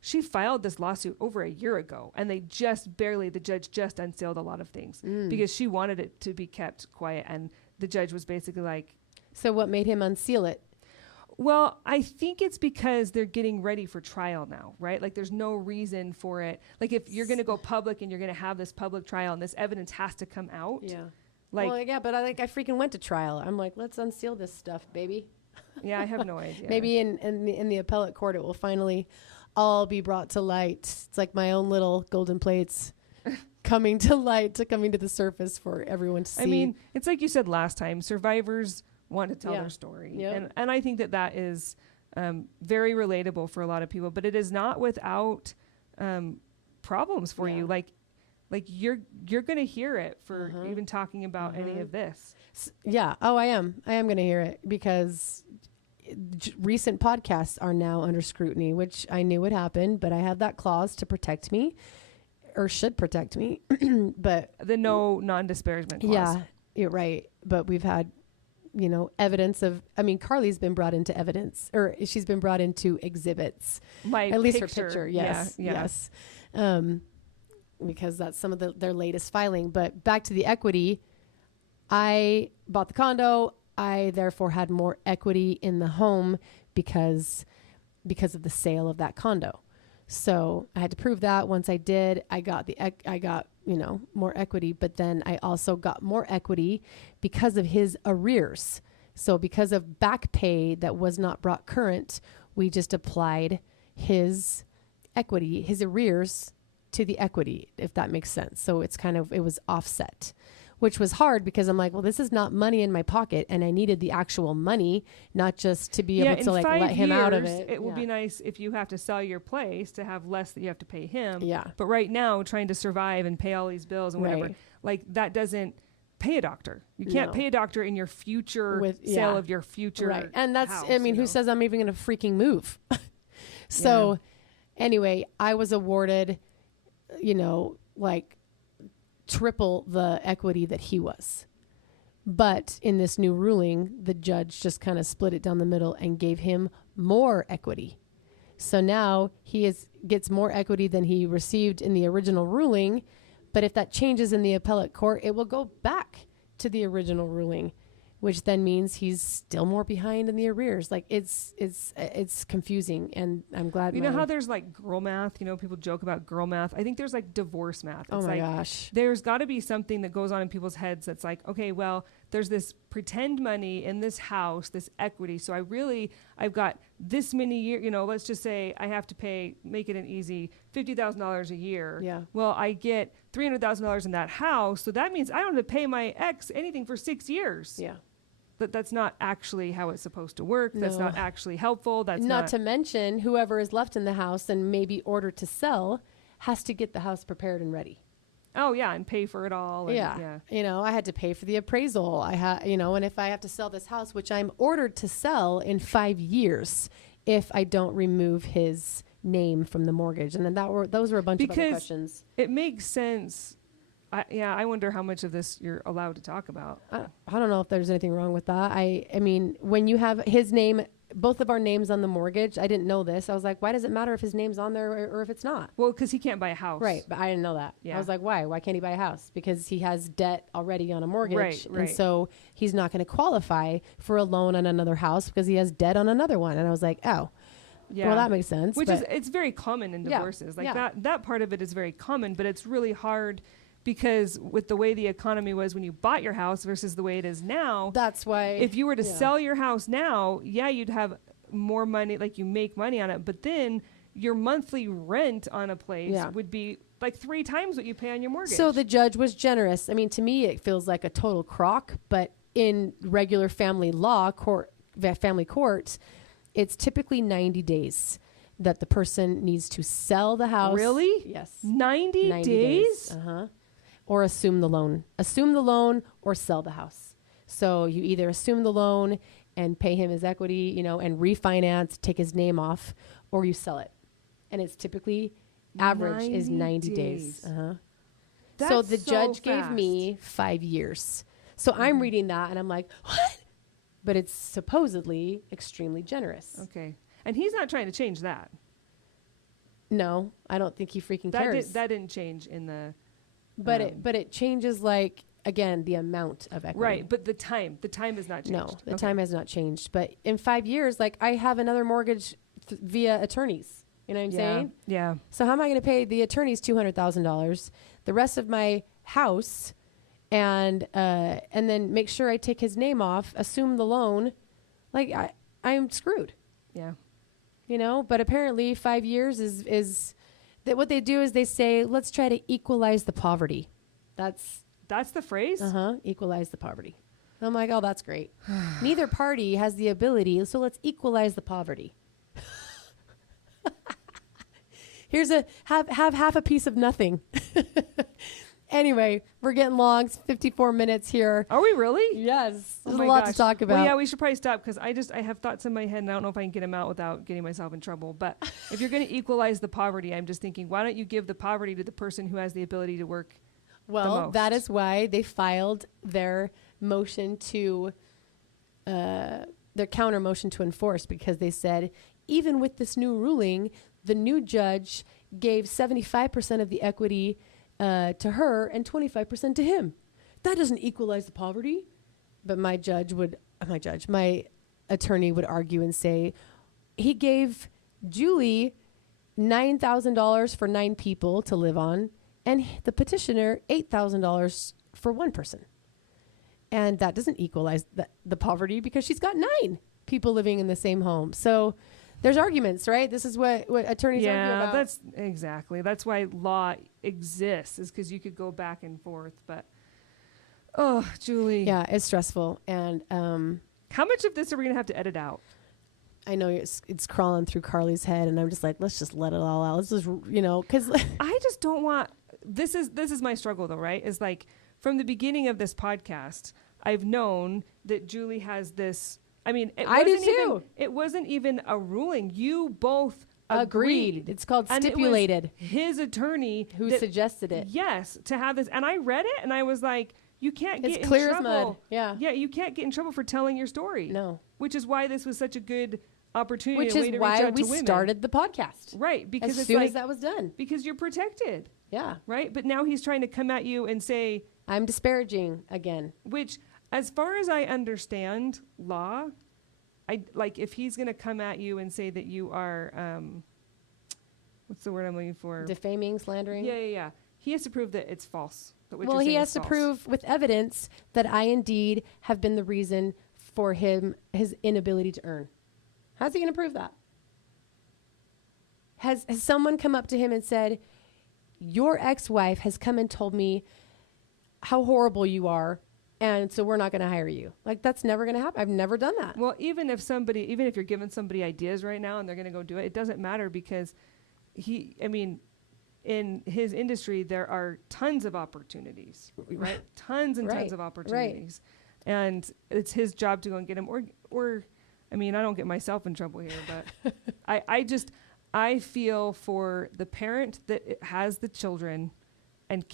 She filed this lawsuit over a year ago, and the judge just unsealed a lot of things because she wanted it to be kept quiet, and the judge was basically like... So what made him unseal it? Well, I think it's because they're getting ready for trial now, right? Like, there's no reason for it. Like, if you're going to go public and you're going to have this public trial and this evidence has to come out. Yeah. Like, well, yeah, but I freaking went to trial. I'm like, let's unseal this stuff, baby. Yeah, I have no idea. Maybe in the appellate court, it will finally all be brought to light. It's like my own little golden plates coming to the surface for everyone to see. I mean, it's like you said last time, survivors want to tell their story. Yep. And I think that is very relatable for a lot of people, but it is not without problems for you. Like you're going to hear it for even talking about any of this. I am going to hear it because recent podcasts are now under scrutiny, which I knew would happen, but I have that clause to protect me, or should protect me. But the no non-disparagement clause. Yeah, you're right. But we've had, you know, evidence of, I mean, Carly's been brought into evidence, or she's been brought into exhibits. At least her picture. Yes. Yes. Because that's some of their latest filing. But back to the equity, I bought the condo. I therefore had more equity in the home because of the sale of that condo. So I had to prove that. Once I did, I got more equity, but then I also got more equity because of his arrears. So because of back pay that was not brought current, we just applied his equity, his arrears to the equity, if that makes sense. So it was offset, which was hard because I'm like, well, this is not money in my pocket, and I needed the actual money, not just to be able to like let him out of it. It would be nice if you have to sell your place to have less that you have to pay him. Yeah. But right now, trying to survive and pay all these bills and whatever, like that doesn't pay a doctor. You can't pay a doctor in your future sale of your future. Right. And that's, house, who says I'm even going to freaking move? So anyway, I was awarded, like triple the equity that he was. But in this new ruling, the judge just kind of split it down the middle and gave him more equity. So now he gets more equity than he received in the original ruling. But if that changes in the appellate court, it will go back to the original ruling, which then means he's still more behind in the arrears. Like it's confusing, and I'm glad. You know how there's like girl math? People joke about girl math. I think there's like divorce math. It's gosh. There's got to be something that goes on in people's heads that's like, okay, well, there's this pretend money in this house, this equity. So I've got this many years, let's just say I have to make it an easy $50,000 a year. Yeah. Well, I get $300,000 in that house. So that means I don't have to pay my ex anything for 6 years. Yeah. That's not actually how it's supposed to work. No. That's not actually helpful. That's not to mention whoever is left in the house and maybe ordered to sell has to get the house prepared and ready. Oh yeah, and pay for it all. And yeah. I had to pay for the appraisal. And if I have to sell this house, which I'm ordered to sell in 5 years, if I don't remove his name from the mortgage, and then those were a bunch of other questions. It makes sense. I wonder how much of this you're allowed to talk about. I don't know if there's anything wrong with that. I mean, when you have his name, both of our names on the mortgage, I didn't know this. I was like, why does it matter if his name's on there or if it's not? Well, because he can't buy a house. Right, but I didn't know that. Yeah. I was like, why? Why can't he buy a house? Because he has debt already on a mortgage. Right. And so he's not going to qualify for a loan on another house because he has debt on another one. And I was like, oh. Yeah. Well, that makes sense. It's very common in divorces. That part of it is very common, but it's really hard because with the way the economy was when you bought your house versus the way it is now. That's why. If you were to sell your house now, you'd have more money, like you make money on it, but then your monthly rent on a place would be like 3 times what you pay on your mortgage. So the judge was generous. I mean, to me, it feels like a total crock, but in regular family court, it's typically 90 days that the person needs to sell the house. Really? Yes. 90 days? Uh-huh. Or assume the loan. Assume the loan or sell the house. So you either assume the loan and pay him his equity, and refinance, take his name off, or you sell it. And it's typically average is 90 days. Uh-huh. So the judge gave me 5 years. So I'm reading that and I'm like, what? But it's supposedly extremely generous. Okay. And he's not trying to change that. No, I don't think he freaking cares. That didn't change in the... But it changes, like, again, the amount of equity. Right, but the time has not changed. No, the time has not changed. But in 5 years, like, I have another mortgage via attorneys. You know what I'm saying? Yeah. So how am I going to pay the attorneys $200,000, the rest of my house, and then make sure I take his name off, assume the loan? Like, I'm screwed. Yeah. But apparently 5 years is that what they do is they say, let's try to equalize the poverty. That's the phrase? Equalize the poverty. I'm like, oh, that's great. Neither party has the ability, so let's equalize the poverty. Here's have half a piece of nothing. Anyway, we're getting long. It's 54 minutes here. Are we really? Yes. There's a lot to talk about. Well, yeah, we should probably stop because I have thoughts in my head and I don't know if I can get them out without getting myself in trouble. But if you're going to equalize the poverty, I'm just thinking, why don't you give the poverty to the person who has the ability to work the most? That is why they filed their motion to, their counter motion to enforce, because they said, even with this new ruling, the new judge gave 75% of the equity to her and 25% to him. That doesn't equalize the poverty. But my attorney would argue and say, he gave Julie $9,000 for 9 people to live on, and the petitioner $8,000 for one person. And that doesn't equalize the poverty because she's got 9 people living in the same home. So there's arguments, right? This is what attorneys argue about. That's exactly. That's why law exists, is because you could go back and forth. But, oh, Julie. Yeah, it's stressful. And how much of this are we going to have to edit out? I know it's crawling through Carly's head, and I'm just like, let's just let it all out. Let's just, because I just don't want, this is my struggle though, right? Is like, from the beginning of this podcast, I've known that Julie has this, I mean, it wasn't even a ruling. You both agreed. It's called stipulated. And it was his attorney who suggested it. Yes, to have this. And I read it and I was like, you can't get in trouble. It's clear as mud. Yeah. Yeah, you can't get in trouble for telling your story. No. Which is why this was such a good opportunity. Which is why we started the podcast. Right. Because as soon as that was done. Because you're protected. Yeah. Right. But now he's trying to come at you and say, I'm disparaging again. Which, as far as I understand law, if he's going to come at you and say that you are, what's the word I'm looking for? Defaming, slandering? Yeah. He has to prove that it's false. Well, he has to prove with evidence that I indeed have been the reason for his inability to earn. How's he going to prove that? Has someone come up to him and said, your ex-wife has come and told me how horrible you are, and so we're not going to hire you? Like, that's never going to happen. I've never done that. Well, even if you're giving somebody ideas right now and they're going to go do it, it doesn't matter, because in his industry, there are tons of opportunities, right? Tons and tons of opportunities. Right. And it's his job to go and get them, or I don't get myself in trouble here, but I feel for the parent that has the children and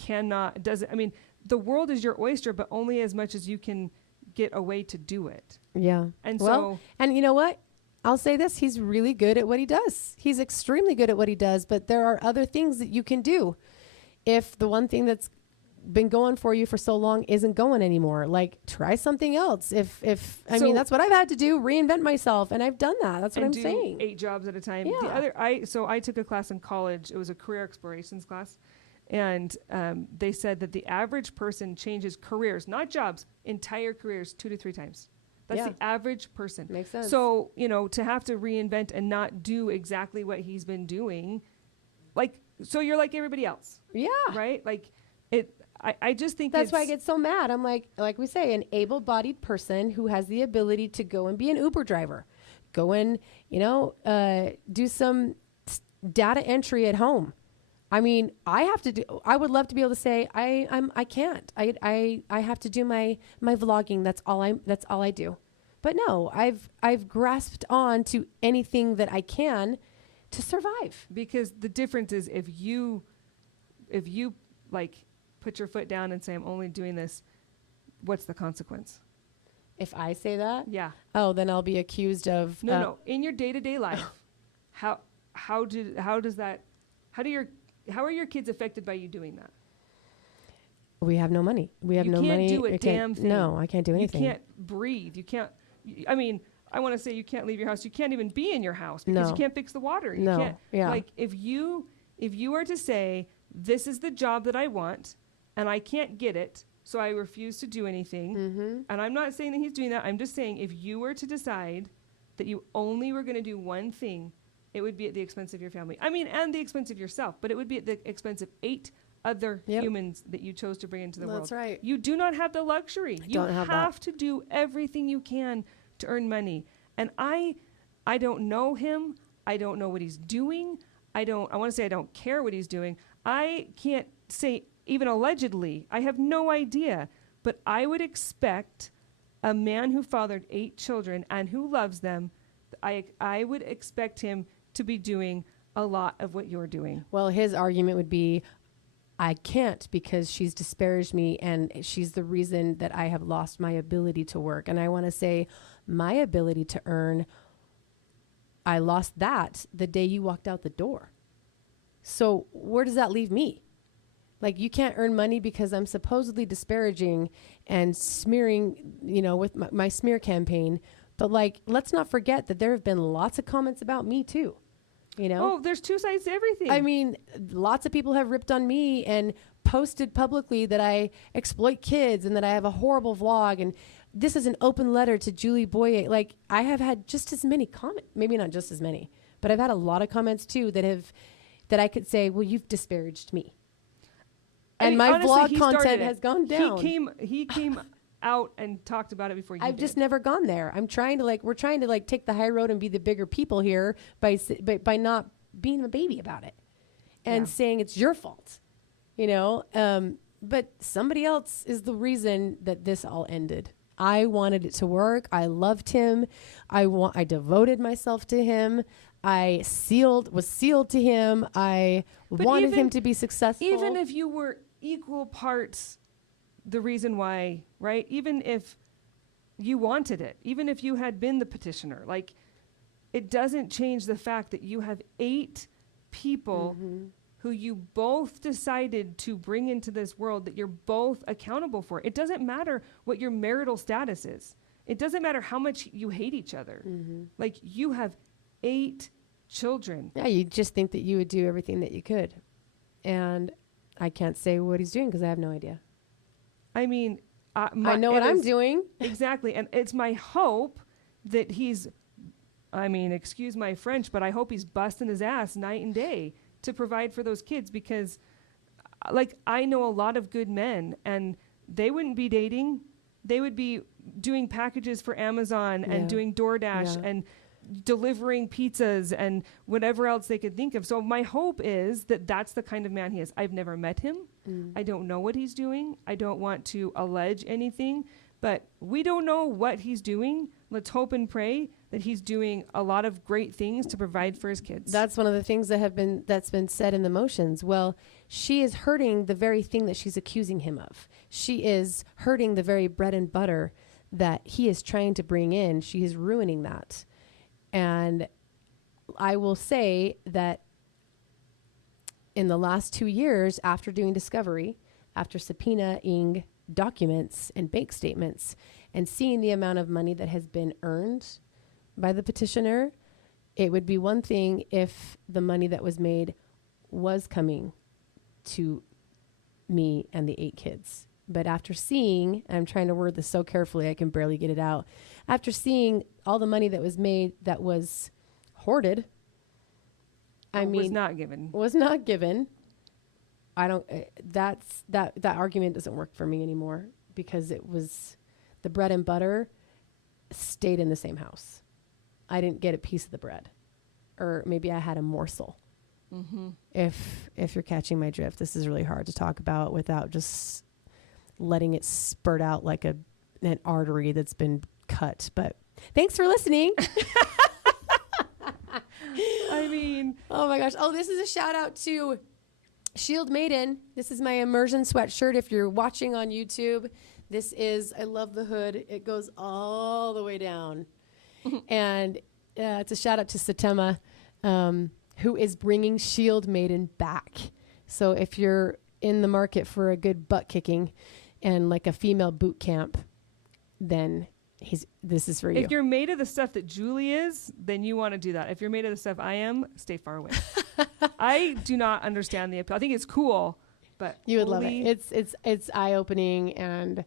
the world is your oyster, but only as much as you can get away to do it. Yeah. And and you know what? I'll say this, he's really good at what he does. He's extremely good at what he does, but there are other things that you can do. If the one thing that's been going for you for so long isn't going anymore, like, try something else. That's what I've had to do, reinvent myself, and I've done that. That's what I'm saying. 8 jobs at a time. Yeah. I took a class in college. It was a career explorations class. And they said that the average person changes careers, not jobs, entire careers 2 to 3 times. That's the average person. Makes sense. So, to have to reinvent and not do exactly what he's been doing, so you're like everybody else. Yeah. Right? I just think that's why I get so mad. I'm like we say, an able-bodied person who has the ability to go and be an Uber driver, go and, do some data entry at home. I would love to be able to say, I can't. I have to do my vlogging. That's all I do. But no, I've grasped on to anything that I can to survive. Because the difference is if you put your foot down and say, I'm only doing this, what's the consequence? If I say that? Yeah. Oh, then I'll be accused of no. In your day-to-day life, how are your kids affected by you doing that? We have no money. We have no money. You can't do a damn thing. No, I can't do anything. You can't breathe. You can't. I want to say you can't leave your house. You can't even be in your house because you can't fix the water. You can't. Yeah. If you are to say, this is the job that I want, and I can't get it, so I refuse to do anything. Mm-hmm. And I'm not saying that he's doing that. I'm just saying, if you were to decide that you only were going to do one thing, it would be at the expense of your family. And the expense of yourself, but it would be at the expense of 8 other humans that you chose to bring into the world. That's right. You do not have the luxury. You have to do everything you can to earn money. And I don't know him. I don't know what he's doing. I want to say I don't care what he's doing. I can't say even allegedly. I have no idea. But I would expect a man who fathered 8 children and who loves them, I would expect him to be doing a lot of what you're doing. Well, his argument would be, I can't because she's disparaged me and she's the reason that I have lost my ability to work. And I want to say my ability to earn, I lost that the day you walked out the door. So where does that leave me? Like, you can't earn money because I'm supposedly disparaging and smearing, with my smear campaign. But let's not forget that there have been lots of comments about me too. You know? Oh, there's two sides to everything. I mean, lots of people have ripped on me and posted publicly that I exploit kids and that I have a horrible vlog. And this is an open letter to Julie Boye. Like, I have had just as many comments, maybe not just as many, but I've had a lot of comments too that I could say, well, you've disparaged me. And my honestly, vlog content has gone down. He came out and talked about it before you I've did. just never gone there. We're trying to take the high road and be the bigger people here by not being a baby about it and saying it's your fault, you know? But somebody else is the reason that this all ended. I wanted it to work. I loved him. I devoted myself to him. I was sealed to him. I wanted him to be successful. Even if you were equal parts the reason why, right? Even if you wanted it, even if you had been the petitioner, like, it doesn't change the fact that you have 8 people who you both decided to bring into this world that you're both accountable for. It doesn't matter what your marital status is. It doesn't matter how much you hate each other. Like, you have 8 children. Yeah, you just think that you would do everything that you could. And I can't say what he's doing because I have no idea. I mean, I know what I'm doing. Exactly. And it's my hope that excuse my French, but I hope he's busting his ass night and day to provide for those kids, because like, I know a lot of good men and they wouldn't be dating. They would be doing packages for Amazon and doing DoorDash and delivering pizzas and whatever else they could think of. So my hope is that that's the kind of man he is. I've never met him. I don't know what he's doing. I don't want to allege anything, but we don't know what he's doing. Let's hope and pray that he's doing a lot of great things to provide for his kids. That's one of the things that's been said in the motions. Well, she is hurting the very thing that she's accusing him of. She is hurting the very bread and butter that he is trying to bring in. She is ruining that. And I will say that in the last 2 years, after doing discovery, after subpoenaing documents and bank statements and seeing the amount of money that has been earned by the petitioner, it would be one thing if the money that was made was coming to me and the 8 kids. But after seeing, and I'm trying to word this so carefully, I can barely get it out. After seeing all the money that was made that was hoarded, was not given. I don't, that argument doesn't work for me anymore, because it was the bread and butter stayed in the same house. I didn't get a piece of the bread, or maybe I had a morsel. If you're catching my drift, this is really hard to talk about without just letting it spurt out like an artery that's been cut. But thanks for listening. I mean, oh my gosh. Oh, this is a shout out to Shield Maiden. This is my immersion sweatshirt. If you're watching on YouTube, I love the hood. It goes all the way down. And it's a shout out to Satema, who is bringing Shield Maiden back. So if you're in the market for a good butt kicking and like a female boot camp, then this is for you. If you're made of the stuff that Julie is, then you want to do that. If you're made of the stuff I am, stay far away. I do not understand the appeal. I think it's cool, but you would love it. It's eye-opening, and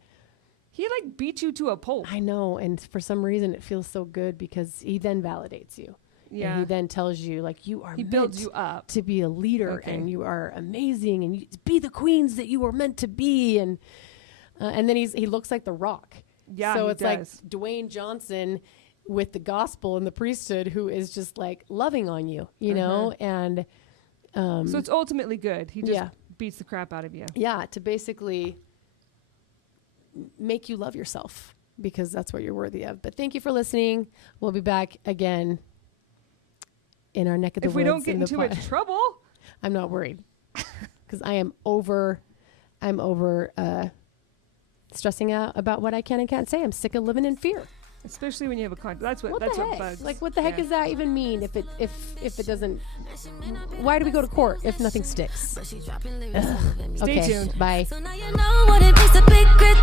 he like beat you to a pulp. I know, and for some reason it feels so good because he then validates you. Yeah. And he then tells you, like, he builds you up to be a leader, and you are amazing, and you be the queens that you were meant to be, and then he looks like The Rock. Yeah, so it's like Dwayne Johnson with the gospel and the priesthood, who is just like loving on you, you know, and so it's ultimately good. He just beats the crap out of you. Yeah, to basically make you love yourself, because that's what you're worthy of. But thank you for listening. We'll be back again in our neck of the woods. If we don't get in too much trouble. I'm not worried, because I'm over stressing out about what I can and can't say. I'm sick of living in fear. Especially when you have a contract. That's what bugs. Like, what the heck does that even mean if it doesn't? Why do we go to court if nothing sticks? Stay tuned. Bye. So now you know what it is to be grit.